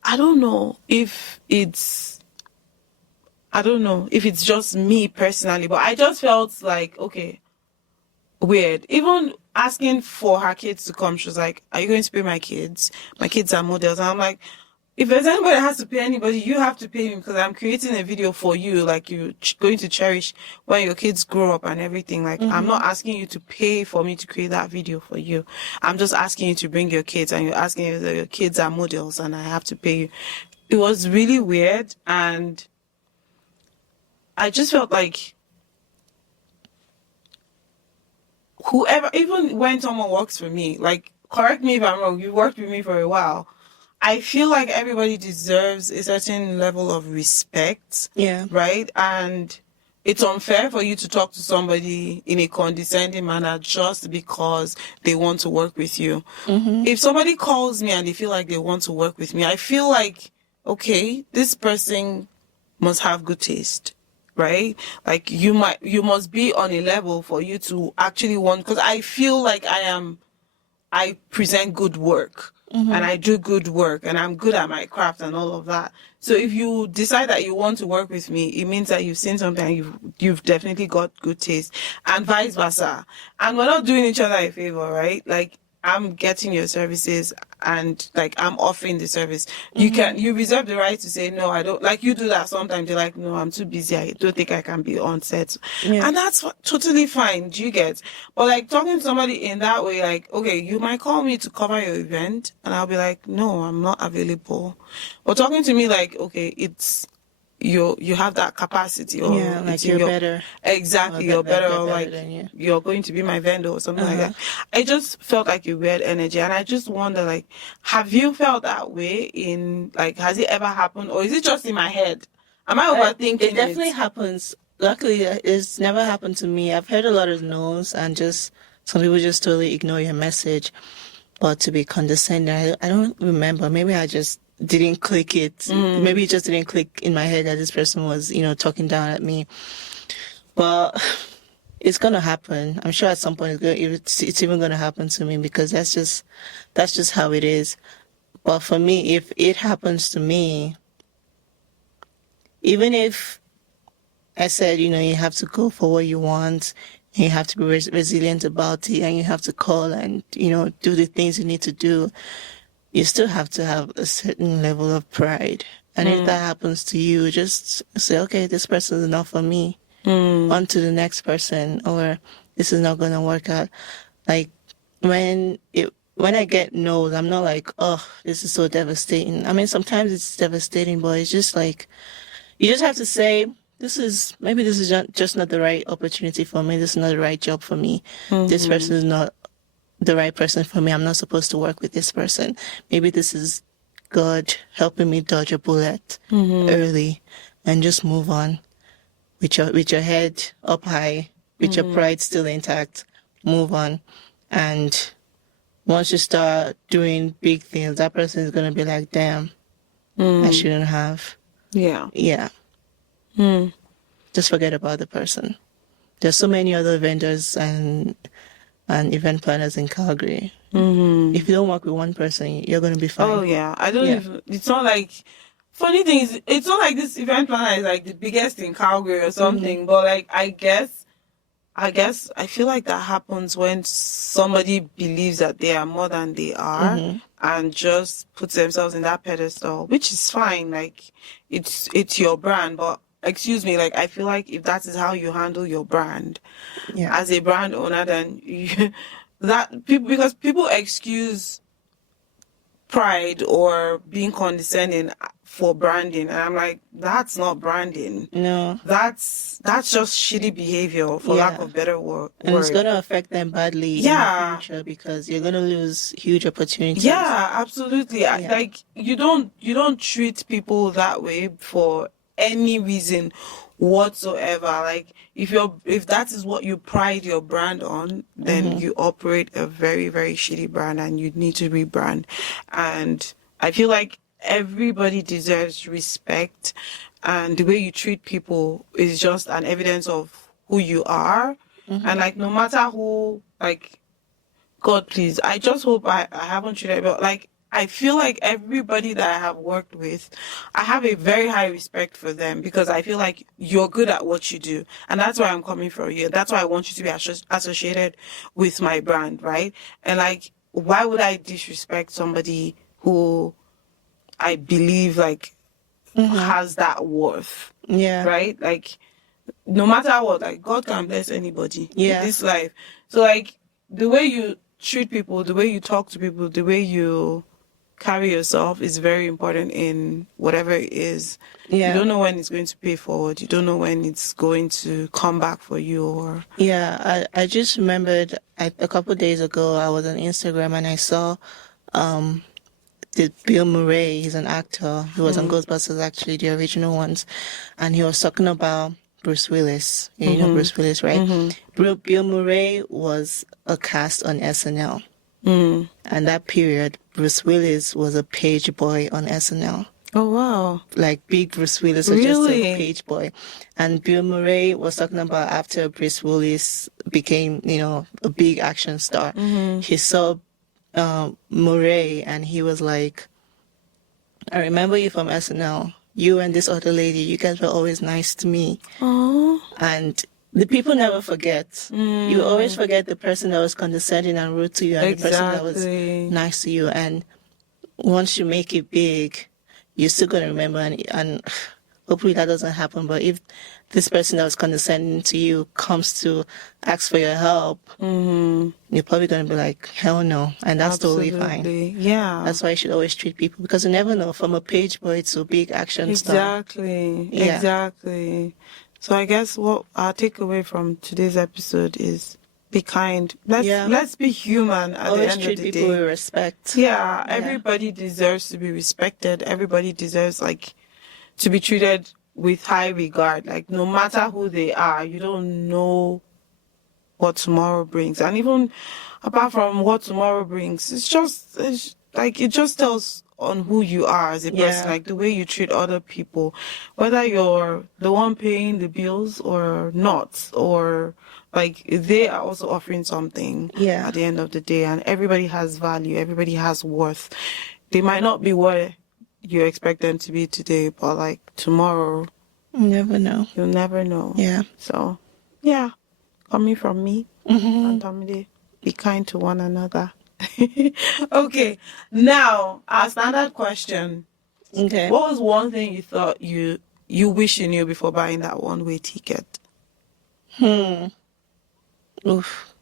I don't know if it's just me personally, but I just felt like, okay, weird. Even asking for her kids to come. She was like, "Are you going to pay my kids? My kids are models." And I'm like, if there's anybody that has to pay anybody, you have to pay me, because I'm creating a video for you, like you're going to cherish when your kids grow up and everything. Like, I'm not asking you to pay for me to create that video for you. I'm just asking you to bring your kids, and you're asking if your kids are models and I have to pay you. It was really weird, and I just felt like whoever, even when someone works for me, like, correct me if I'm wrong, you worked with me for a while. I feel like everybody deserves a certain level of respect. Yeah. Right? And it's unfair for you to talk to somebody in a condescending manner just because they want to work with you. If somebody calls me and they feel like they want to work with me, I feel like, okay, this person must have good taste. Right? Like, you must be on a level for you to actually want, because I feel like I present good work. And I do good work, and I'm good at my craft and all of that. So if you decide that you want to work with me, it means that you've seen something and you've definitely got good taste, and vice versa. And we're not doing each other a favor, right? Like, I'm getting your services, and like, I'm offering the service. You reserve the right to say, no, I don't. Like, you do that sometimes. You're like, no, I'm too busy. I don't think I can be on set. Yeah. And that's totally fine. Do you get? But like, talking to somebody in that way, like, okay, you might call me to cover your event, and I'll be like, no, I'm not available. But talking to me like, okay, it's, you have that capacity, or Yeah, like it's in you're better. Exactly, Or you're better, they're or better like than you. you're going to be my vendor or something like that. I just felt like a weird energy, and I just wonder, like, have you felt that way in, like, has it ever happened, or is it just in my head? Am I overthinking It definitely happens. Luckily, it's never happened to me. I've heard a lot of no's, and just some people just totally ignore your message. But to be condescending, I don't remember. Maybe I just didn't click it. Maybe it just didn't click in my head that this person was, talking down at me. But it's gonna happen. I'm sure at some point it's even gonna happen to me, because that's just how it is. But for me, if it happens to me, even if I said, you have to go for what you want, and you have to be resilient about it, and you have to call and, do the things you need to do, you still have to have a certain level of pride. And if that happens to you, just say, okay, this person is not for me. On to the next person, or this is not going to work out. Like, when I get no's, I'm not like, oh, this is so devastating. I mean, sometimes it's devastating, but it's just like, you just have to say, this is just not the right opportunity for me. This is not the right job for me. This person is not the right person for me. I'm not supposed to work with this person. Maybe this is God helping me dodge a bullet early, and just move on with your head up high, with your pride still intact. Move on. And once you start doing big things, that person is going to be like, damn, I shouldn't have. Yeah. Yeah. Just forget about the person. There's so many other vendors and event planners in Calgary. If you don't work with one person, you're going to be fine. Oh yeah, I don't Yeah. even. It's not like. Funny thing is, it's not like this event planner is like the biggest in Calgary or something. But like, I guess I feel like that happens when somebody believes that they are more than they are, and just puts themselves in that pedestal, which is fine. Like, it's your brand, but excuse me, like, I feel like if that is how you handle your brand Yeah. as a brand owner, then because people excuse pride or being condescending for branding, and I'm like, that's not branding. No. That's just shitty behavior, for lack of better word. And it's going to affect them badly in the future, because you're going to lose huge opportunities. Yeah, absolutely. Like, you don't treat people that way for any reason whatsoever. Like, if that is what you pride your brand on, then you operate a very, very shitty brand, and you need to rebrand. And I feel like everybody deserves respect, and the way you treat people is just an evidence of who you are. And like, no matter who, like, God please, I just hope I haven't treated, but like, I feel like everybody that I have worked with, I have a very high respect for them because I feel like you're good at what you do. And that's why I'm coming from you. That's why I want you to be associated with my brand, right? And like, why would I disrespect somebody who I believe like has that worth, Yeah. right? Like, no matter what, like God can bless anybody in Yeah. this life. So like the way you treat people, the way you talk to people, the way you carry yourself is very important in whatever it is. Yeah. You don't know when it's going to pay forward. You don't know when it's going to come back for you or Yeah, I just remembered a couple of days ago I was on Instagram and I saw the Bill Murray. He's an actor. He was on Ghostbusters, actually, the original ones, and he was talking about Bruce Willis. You know Bruce Willis, right? Bill Murray was a cast on SNL, and that period, Bruce Willis was a page boy on SNL. oh wow. Like big Bruce Willis was just Really? a page boy. And Bill Murray was talking about after Bruce Willis became, a big action star, he saw Murray and he was like, I remember you from SNL. You and this other lady, you guys were always nice to me. Oh. And the people never forget. You always forget the person that was condescending and rude to you and the person that was nice to you. And once you make it big, you're still going to remember, and hopefully that doesn't happen. But if this person that was condescending to you comes to ask for your help, you're probably going to be like, hell no. And that's totally fine. Yeah. That's why you should always treat people, because you never know, from a page boy to a big action star. Exactly. Yeah. Exactly. So I guess what our takeaway from today's episode is be kind. Let's be human at Always the end treat of the people day. with respect. Yeah, everybody deserves to be respected. Everybody deserves like to be treated with high regard. Like no matter who they are, you don't know what tomorrow brings. And even apart from what tomorrow brings, it's like it just tells on who you are as a person, like the way you treat other people, whether you're the one paying the bills or not, or like they are also offering something at the end of the day. And everybody has value, everybody has worth. They might not be what you expect them to be today, but like tomorrow, You never know. you'll never know. Yeah. So, yeah, coming from me and Tomide, be kind to one another. Okay, now our standard question. Okay. What was one thing you thought you wish you knew before buying that one-way ticket? Oof.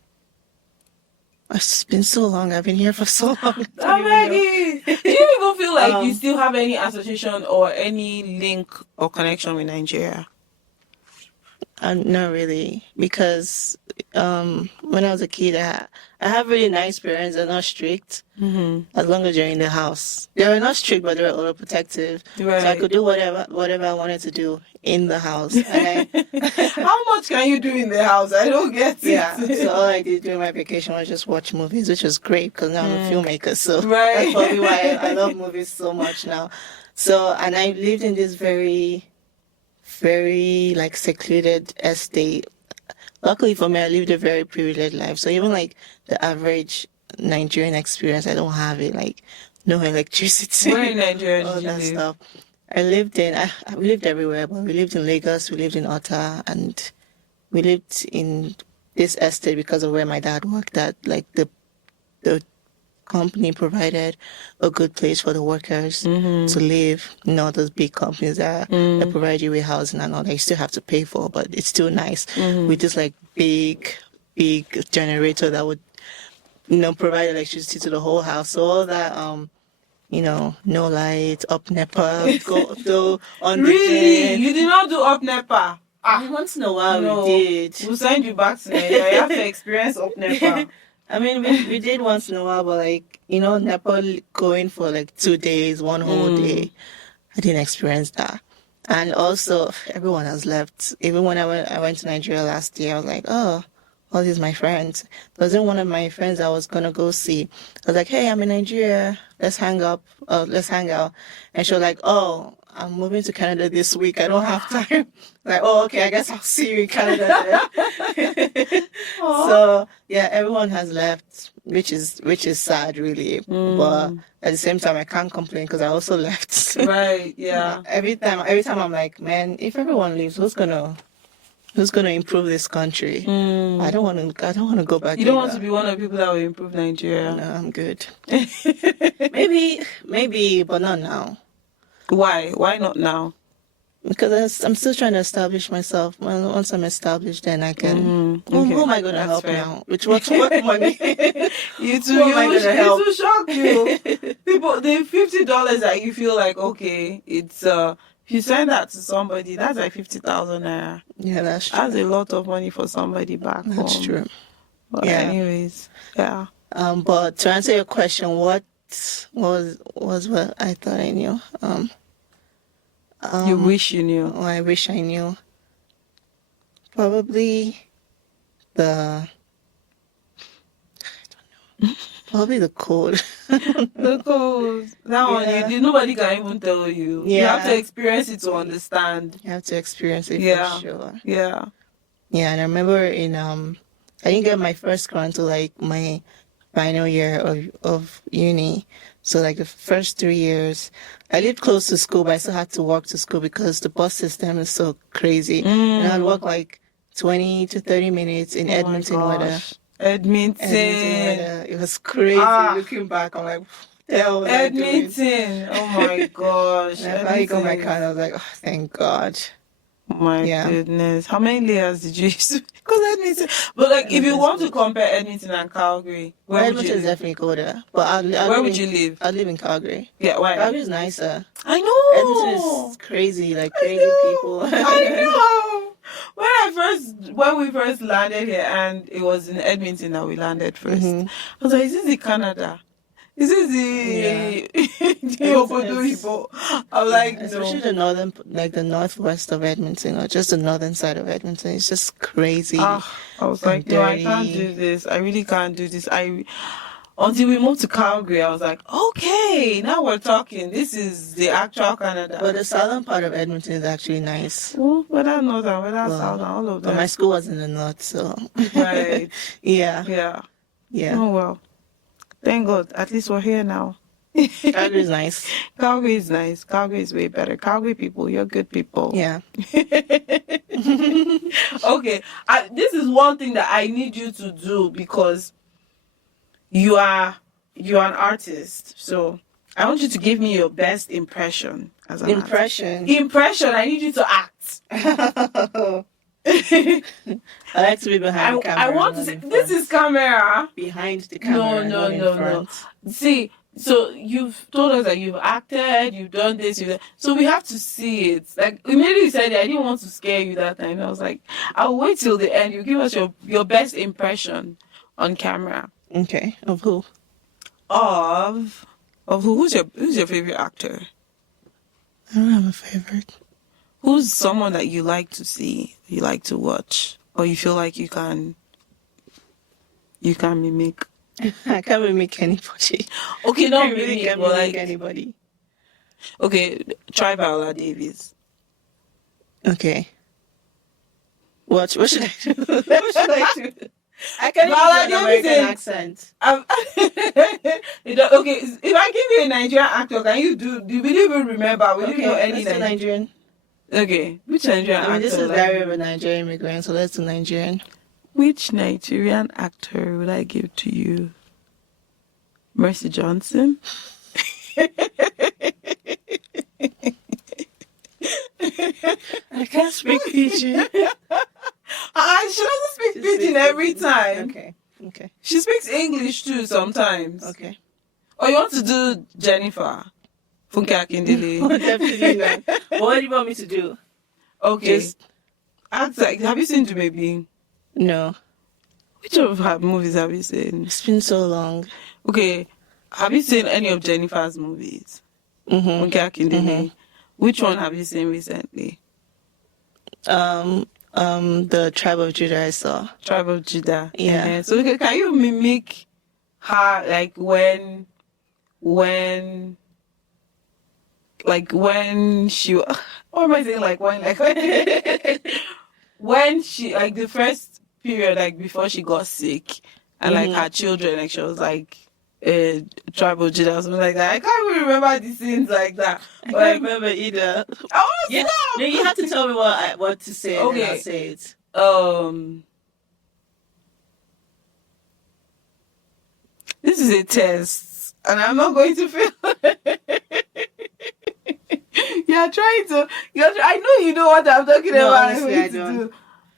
It's been so long. I've been here for so long. Maggie, do you even feel like you still have any association or any link or connection with Nigeria? Not really, because when I was a kid, I have really nice parents. They're not strict, as long as you're in the house. They were not strict, but they were overprotective. Right. So I could do whatever I wanted to do in the house. And How much can you do in the house? I don't get it. yeah, so all I did during my vacation was just watch movies, which was great because now I'm a filmmaker. So Right. that's probably why I love movies so much now. So, and I lived in this very like secluded estate. Luckily for me, I lived a very privileged life. So even like the average Nigerian experience, I don't have it. Like no electricity, Where in Nigeria all did you that live? stuff. I lived everywhere, but we lived in Lagos, we lived in Otta, and we lived in this estate because of where my dad worked at. Like the company provided a good place for the workers to live. You know, those big companies that provide you with housing and all that, you still have to pay for, but it's still nice. With this like big generator that would, provide electricity to the whole house. So all that, no light, up NEPA, go on the Really? gen. You did not do up NEPA? Once in a while No. we did. We'll send you back to Nigeria. You have to experience up NEPA. I mean, we did once in a while, but like, Nepal going for like 2 days, one whole day, I didn't experience that. And also, everyone has left. Even when I went to Nigeria last year, I was like, oh, all these my friends. There wasn't one of my friends I was going to go see. I was like, hey, I'm in Nigeria. Let's hang out. And she was like, oh, I'm moving to Canada this week. I don't have time. Like, oh, okay, I guess I'll see you in Canada then. So yeah, everyone has left, which is sad, really. But at the same time, I can't complain because I also left. Right. Yeah. Every time I'm like, man, if everyone leaves, who's gonna improve this country? I don't want to go back. You don't want to be one of the people that will improve Nigeria. No, I'm good. maybe, but not now. Why? Why not now? Because I'm still trying to establish myself. Once I'm established, then I can. Who am I going to help fair. now? What money? You too. Who am I gonna help? It will shock you. People, the $50 that you feel like, okay, it's if you send that to somebody, that's like 50,000 naira. Yeah, that's true. That's a lot of money for somebody back home. That's true. But Yeah. anyways, yeah. But to answer your question, what was what I thought I knew? You wish you knew. Oh, I wish I knew. Probably the. I don't know. Probably the code. The code. That one, Yeah. nobody can even tell you. You Yeah. have to experience it to understand. You have to experience it Yeah. for sure. Yeah. Yeah, and I remember I didn't get my first car until like my final year of uni. So like the first 3 years, I lived close to school, but I still had to walk to school because the bus system is so crazy. And I'd walk like 20 to 30 minutes in Edmonton weather. Edmonton. It was crazy. Looking back, I'm like, what the hell was I doing? Edmonton. Oh my gosh. And I finally got my car and I was like, oh, thank God. Oh my Yeah. goodness. How many layers did you use? Because Edmonton. But like, if you want to compare Edmonton and Calgary, where would Edmonton you is live? definitely colder. But Where would you live? I live in Calgary. Yeah, why? Calgary is nicer. I know. Edmonton is crazy, like crazy people. I know. When we first landed here, and it was in Edmonton that we landed first, I was like, "Is this the Canada? Is this the Obodo Ibo?" I'm like, Especially no. the northwest of Edmonton, or just the northern side of Edmonton. It's just crazy. I was like, no, I can't dirty. do this. I really can't do this. Until we moved to Calgary, I was like, okay, now we're talking. This is the actual Canada. But the southern part of Edmonton is actually nice. Whether northern, whether southern, all of But them. my school was in the north, so Right. yeah. Yeah. Oh, well. Thank God. At least we're here now. Calgary is nice. Calgary is nice. Calgary is way better. Calgary people, you're good people. Yeah. Okay. This is one thing that I need you to do because you're an artist. So I want you to give me your best impression as an Impression. artist. Impression. I need you to act. I like to be behind the camera. I want to not say, in this front. is camera. Behind the camera. No. not in front. See, so you've told us that you've acted, you've done this, so we have to see it. Like immediately you said it, I didn't want to scare you that time. I was like, I'll wait till the end. You give us your best impression on camera. Okay. Of who? Of who? Who's your favorite actor? I don't have a favorite. Who's someone that you like to see, you like to watch, or you feel like you can mimic? I can't mimic anybody. Okay, I not really mimic, can't but mimic like anybody. okay, try Viola Davis. Okay. What should I do? What should I do? I can't Viola even do an American Davis accent. Okay, if I give you a Nigerian actor, can you do? You will even remember? Will you know any let's do Nigerian? Nigerian. Okay, which Nigerian actor? I mean, this is like- Diary of a Nigerian Immigrant, so let's do Nigerian. Which Nigerian actor would I give to you? Mercy Johnson? I can't speak Pidgin. She doesn't speak Pidgin every time. Okay. She speaks English too sometimes. Okay. Or you want to do Jennifer? Funke Akindele. Definitely not. What do you want me to do? Okay. Just Act like, have you seen Baby? no. Which of her movies have you seen? It's been so long. Okay. Have you seen any of Jennifer's movies? Mm-hmm. Funke Akindele. Which one have you seen recently? The Tribe of Judah I saw. Tribe of Judah. Yeah. So okay, can you mimic her like when like when she, what am I saying? Like when she, like the first period, like before she got sick, and like her children, like she was like tribal Judah or something like that. I can't even remember the scenes like that. I can't remember either. Oh, Yeah. stop! No, you have to tell me what to say. And then I'll say it. This is a test, and I'm not going to fail. You're trying to. I know you know what I'm talking No, about. honestly, I don't.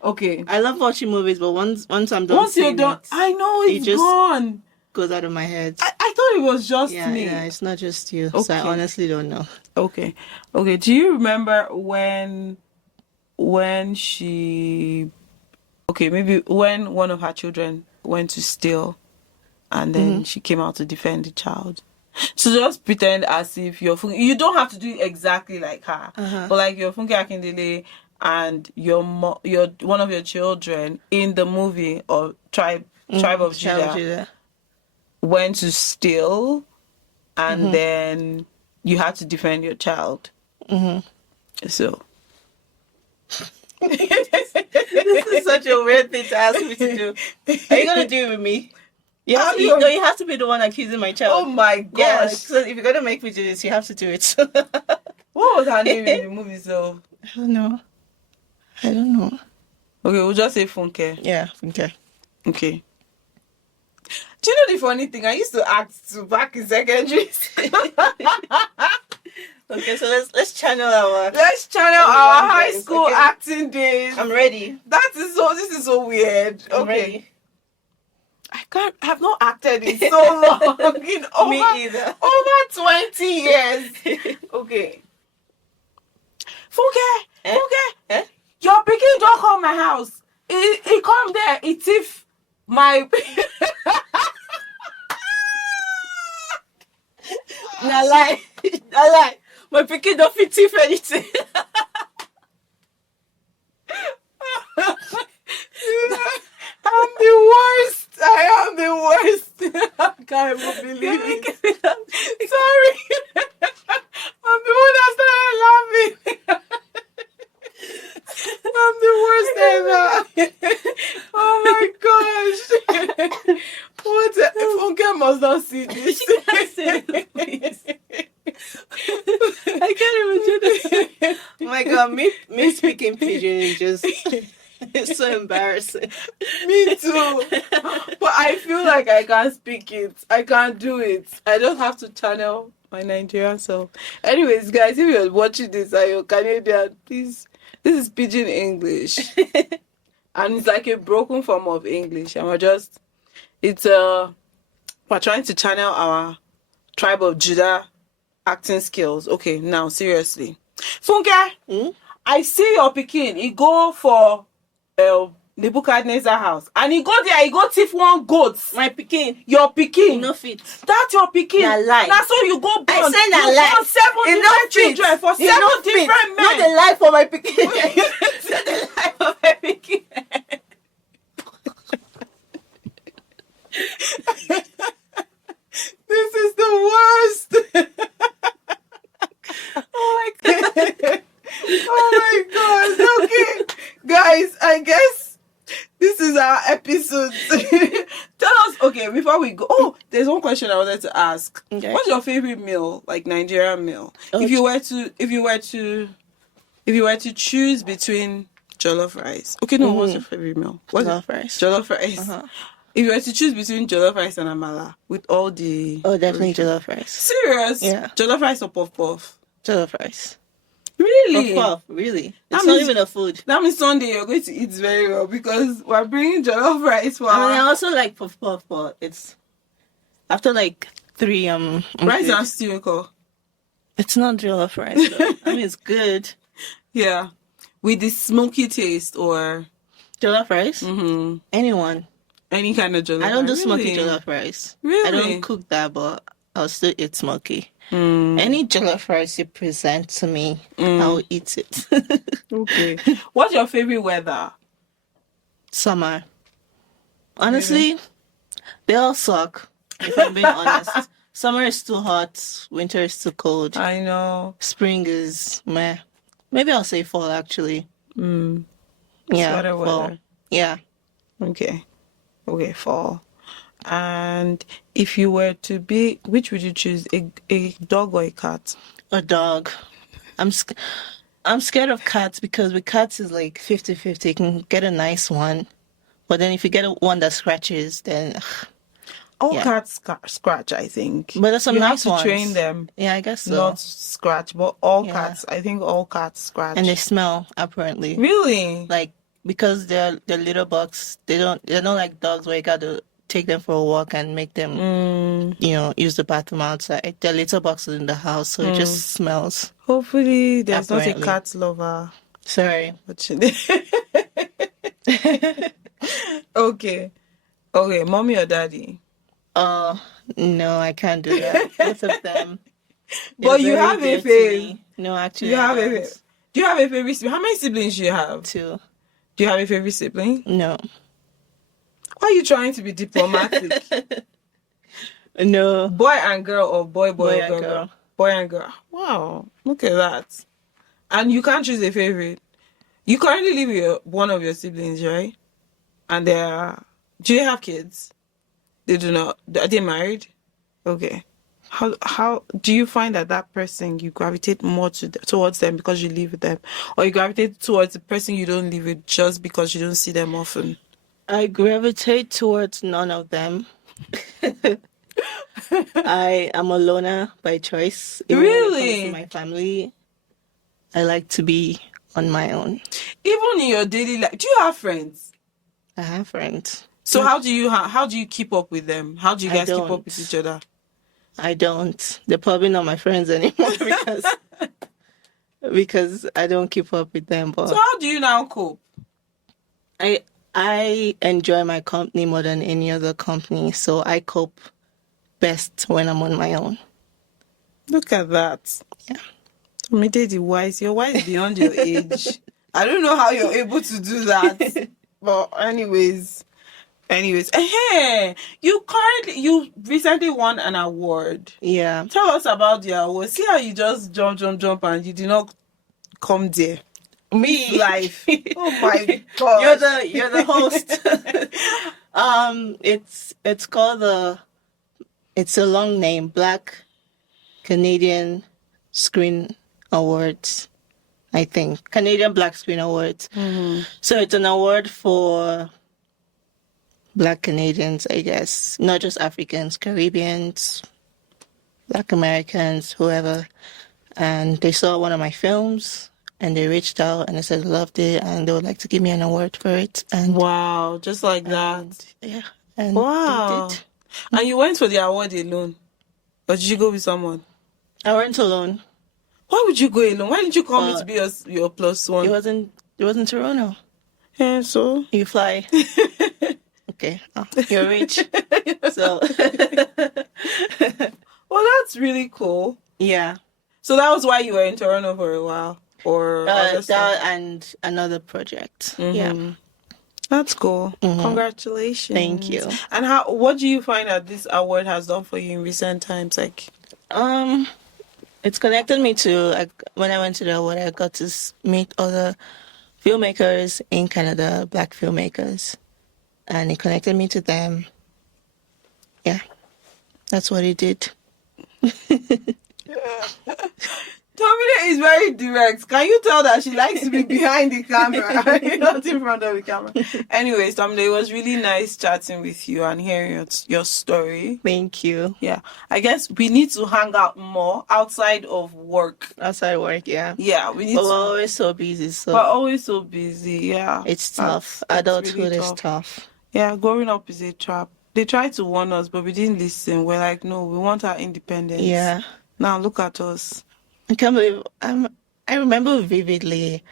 Okay. I love watching movies, but once I'm done Once you're seeing done, it, I know it's just gone. goes out of my head. I thought it was just me. Yeah, it's not just you. Okay. So I honestly don't know. Okay. Do you remember when she? Okay, maybe when one of her children went to steal, and then she came out to defend the child. So just pretend as if you don't have to do it exactly like her, but like you're Funke Akindele and your one of your children in the movie or tribe of Judah went to steal, and then you had to defend your child. So This is such a weird thing to ask me to do. Are you gonna do it with me? You have to be the one accusing my child. oh my gosh. Yeah, so if you're gonna make me do this, you have to do it. What was her name in the movie? So I don't know. Okay, we'll just say Funke. Yeah, okay. Okay. Do you know the funny thing? I used to act too back in secondary school. Okay, so let's channel our high school acting days. I'm ready. This is so weird. I'm ready. I have not acted in so long. Me either. Over 20 years. Okay. Funke, your pikin don't come my house. He come there, he thief my Na lie. My pikin don't fit thief anything. I'm the worst. I am the worst. I can't even believe it. Sorry. I'm the one that started laughing. I'm the worst ever. Oh my gosh. What? Funke must not see this. She can't say it, please. I can't even do this. Oh my god, me speaking pidgin is just it's so embarrassing. Me too. But I feel like I can't speak it. I can't do it. I just have to channel my Nigerian self. Anyways, guys, if you're watching this and you're Canadian, please, this is pidgin English. And it's like a broken form of English. And we're trying to channel our tribe of Judah acting skills. Okay, now seriously. Funke, I see your pikin. He go for Nebuchadnezzar house. And he go there, he go thief one goat. My pikin. Your pikin. No fit. That's your pikin. Na lie. That's how you go born. I say na you lie. born 7 different children for 7 different men. Not the lie for my pikin. Not the lie for my pikin. This is the worst. Oh my god. Oh my god. Okay. Guys, I guess this is our episode. Tell us, okay, before we go. Oh, there's one question I wanted to ask. Okay. What's your favorite meal, like Nigerian meal? If you were to choose between jollof rice. Okay, no, what's your favorite meal? Jollof rice. Jollof rice. If you were to choose between jollof rice and amala with all the... Oh, definitely jollof rice. Serious? Yeah. Jollof rice or puff puff? Jollof rice. Really? Puff, really? That It's means- not even a food. That means Sunday you're going to eat very well because we're bringing jollof rice for I also like puff, but it's after like 3 I'm rice good. and stew. Ko. It's not jollof rice though. I mean it's good. Yeah, with the smoky taste or Jollof rice? Anyone. any kind of jollof. I don't do rice. smoky Really? jollof rice. Really? I don't cook that, but I'll still eat smoky. Any jollof rice you present to me, I'll eat it. Okay. What's your favorite weather? Summer. Honestly, they all suck, if I'm being honest. Summer is too hot. Winter is too cold. I know. Spring is meh. Maybe I'll say fall, actually. Yeah, Sweater fall. weather. Yeah. Okay. Okay, fall. And if you were to be, which would you choose? A dog or a cat? A dog. I'm scared of cats because with cats is like 50-50. You can get a nice one. But then if you get one that scratches, then... All Yeah. cats scratch, I think. But there's some you nice have to ones. train them Yeah, I guess so. not scratch, but all Yeah. cats, I think all cats scratch. And they smell, apparently. Really? Like, because they're little bugs, they're not like dogs where you got to take them for a walk and make them, use the bathroom outside. They're little bugs in the house, so it just smells. Hopefully there's not a Apparently. cat lover. Sorry. Okay. Okay, mommy or daddy? Oh, no, I can't do that. Both of them. But They're you very have a dear to fave. me. No, actually, You I have a don't. favorite. Do you have a favorite sibling? How many siblings do you have? 2. Do you have a favorite sibling? No. Why are you trying to be diplomatic? No. Boy and girl or boy Boy or and girl? girl. Boy and girl. Wow, look at that. And you can't choose a favorite. You currently live with one of your siblings, right? And do you have kids? They do not. Are they married? Okay. How do you find that person you gravitate more towards them because you live with them, or you gravitate towards the person you don't live with just because you don't see them often? I gravitate towards none of them. I am a loner by choice. Even when it comes Really? to my family, I like to be on my own. Even in your daily life, do you have friends? I have friends. So how do you keep up with them? How do you I guys keep up don't. with each other? I don't. They're probably not my friends anymore because I don't keep up with them. But So how do you now cope? I enjoy my company more than any other company, so I cope best when I'm on my own. Look at that. Yeah. Tomide the wise. You're wise beyond your age. I don't know how you're able to do that. But anyways, hey, you recently won an award. Yeah. Tell us about the award. See how you just jump, and you did not come there. Me. Life. Oh my god. You're the host. It's called it's a long name, Black Canadian Screen Awards, I think. Canadian Black Screen Awards. Mm-hmm. So it's an award for Black Canadians, I guess. Not just Africans, Caribbeans, Black Americans, whoever. And they saw one of my films and they reached out and they said they loved it and they would like to give me an award for it. And Wow, just like that. yeah. And Wow. they did. And you went for the award alone? Or did you go with someone? I went alone. Why would you go alone? Why didn't you call me to be your plus one? It wasn't Toronto. Yeah, so? You fly. Okay. Oh, you're rich. So Well, that's really cool. yeah. So that was why you were in Toronto for a while? Or other stuff? That and another project. Yeah. That's cool. Congratulations. Thank you. And what do you find that this award has done for you in recent times? Like, It's connected me to, when I went to the award, I got to meet other filmmakers in Canada, Black filmmakers, and it connected me to them. Yeah, that's what it did. Tomide is very direct. Can you tell that she likes to be behind the camera, not in front of the camera? Anyways, Tomide, it was really nice chatting with you and hearing your story. Thank you. Yeah, I guess we need to hang out more outside of work. Outside work, yeah. Yeah, we need But to. we're always so busy, so We're always so busy. Yeah, it's tough. That's Adulthood really is tough. Yeah, growing up is a trap. They tried to warn us, but we didn't listen. We're like, no, we want our independence. Yeah. Now look at us. I can't believe I remember vividly.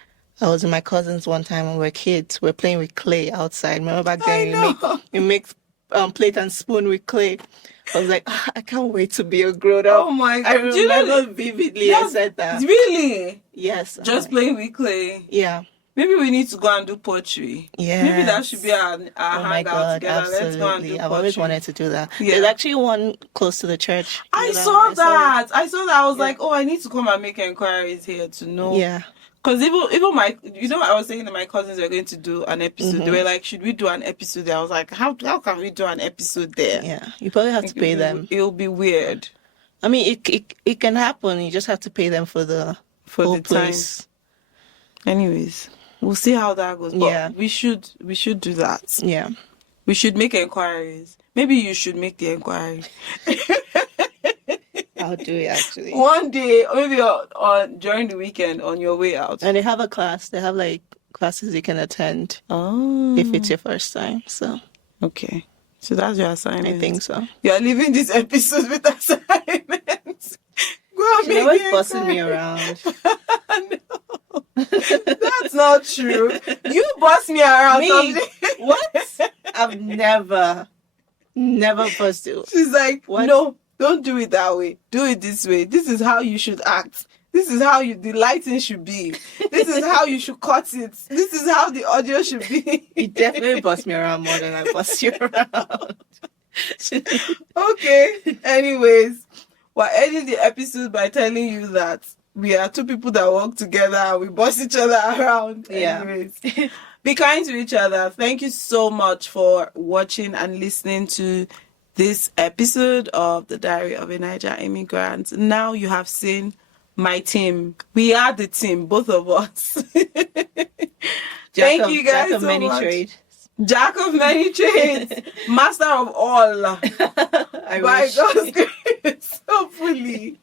I was with my cousins one time when we were kids. We were playing with clay outside. Remember back then you make plate and spoon with clay. I was like, I can't wait to be a grown up. Oh my God. I Do you know remember vividly I said that. Really? Yes. Just playing with clay. Yeah. Maybe we need to go and do poetry. Yes. Maybe that should be our Oh my hangout God, together. absolutely. Let's go and do I've always poetry. wanted to do that. Yeah. There's actually one close to the church. I You know, saw that. I was Yeah. like, oh, I need to come and make inquiries here to know. Yeah. Because even my, I was saying that my cousins were going to do an episode. They were like, should we do an episode there? I was like, how can we do an episode there? Yeah. You probably have to pay them. It'll be weird. I mean, it can happen. You just have to pay them for the whole place. Anyways, we'll see how that goes. But Yeah. we should do that. Yeah. We should make inquiries. Maybe you should make the inquiry. I'll do it actually. One day, or maybe on during the weekend on your way out. And they have a class. They have like classes you can attend Oh. if it's your first time. So Okay. So that's your assignment. I think so. You're leaving this episode with assignments. Go and She's make always the bossing me inquiry. around. No. That's not true. You boss me around. Me? Something. What? I've never bossed you. She's like, What? no, don't do it that way. Do it this way. This is how you should act. This is how the lighting should be. This is how you should cut it. This is how the audio should be. You definitely boss me around more than I boss you around. Okay. Anyways, we're ending the episode by telling you that we are two people that work together and we boss each other around. Yeah. Anyways, be kind to each other. Thank you so much for watching and listening to this episode of The Diary of a Niger Immigrant. Now you have seen my team. We are the team, both of us. Thank you guys Jack of so many much. trades. Jack of many trades, master of all. I By wish. God's grace, hopefully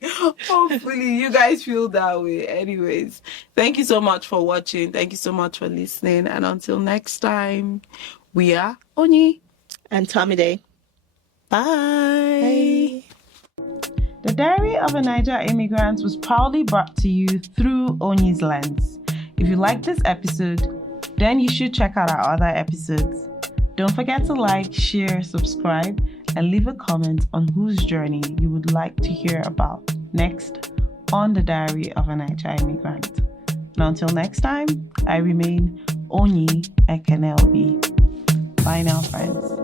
you guys feel that way. Anyways, thank you so much for watching. Thank you so much for listening. And until next time, we are Oni And Tomide. Bye. The Diary of a Niger Immigrant was proudly brought to you through Onyi's lens. If you like this episode, then you should check out our other episodes. Don't forget to like, share, subscribe, and leave a comment on whose journey you would like to hear about next on The Diary of a Niger Immigrant. And until next time, I remain Onyi Ekenelbi. Bye now, friends.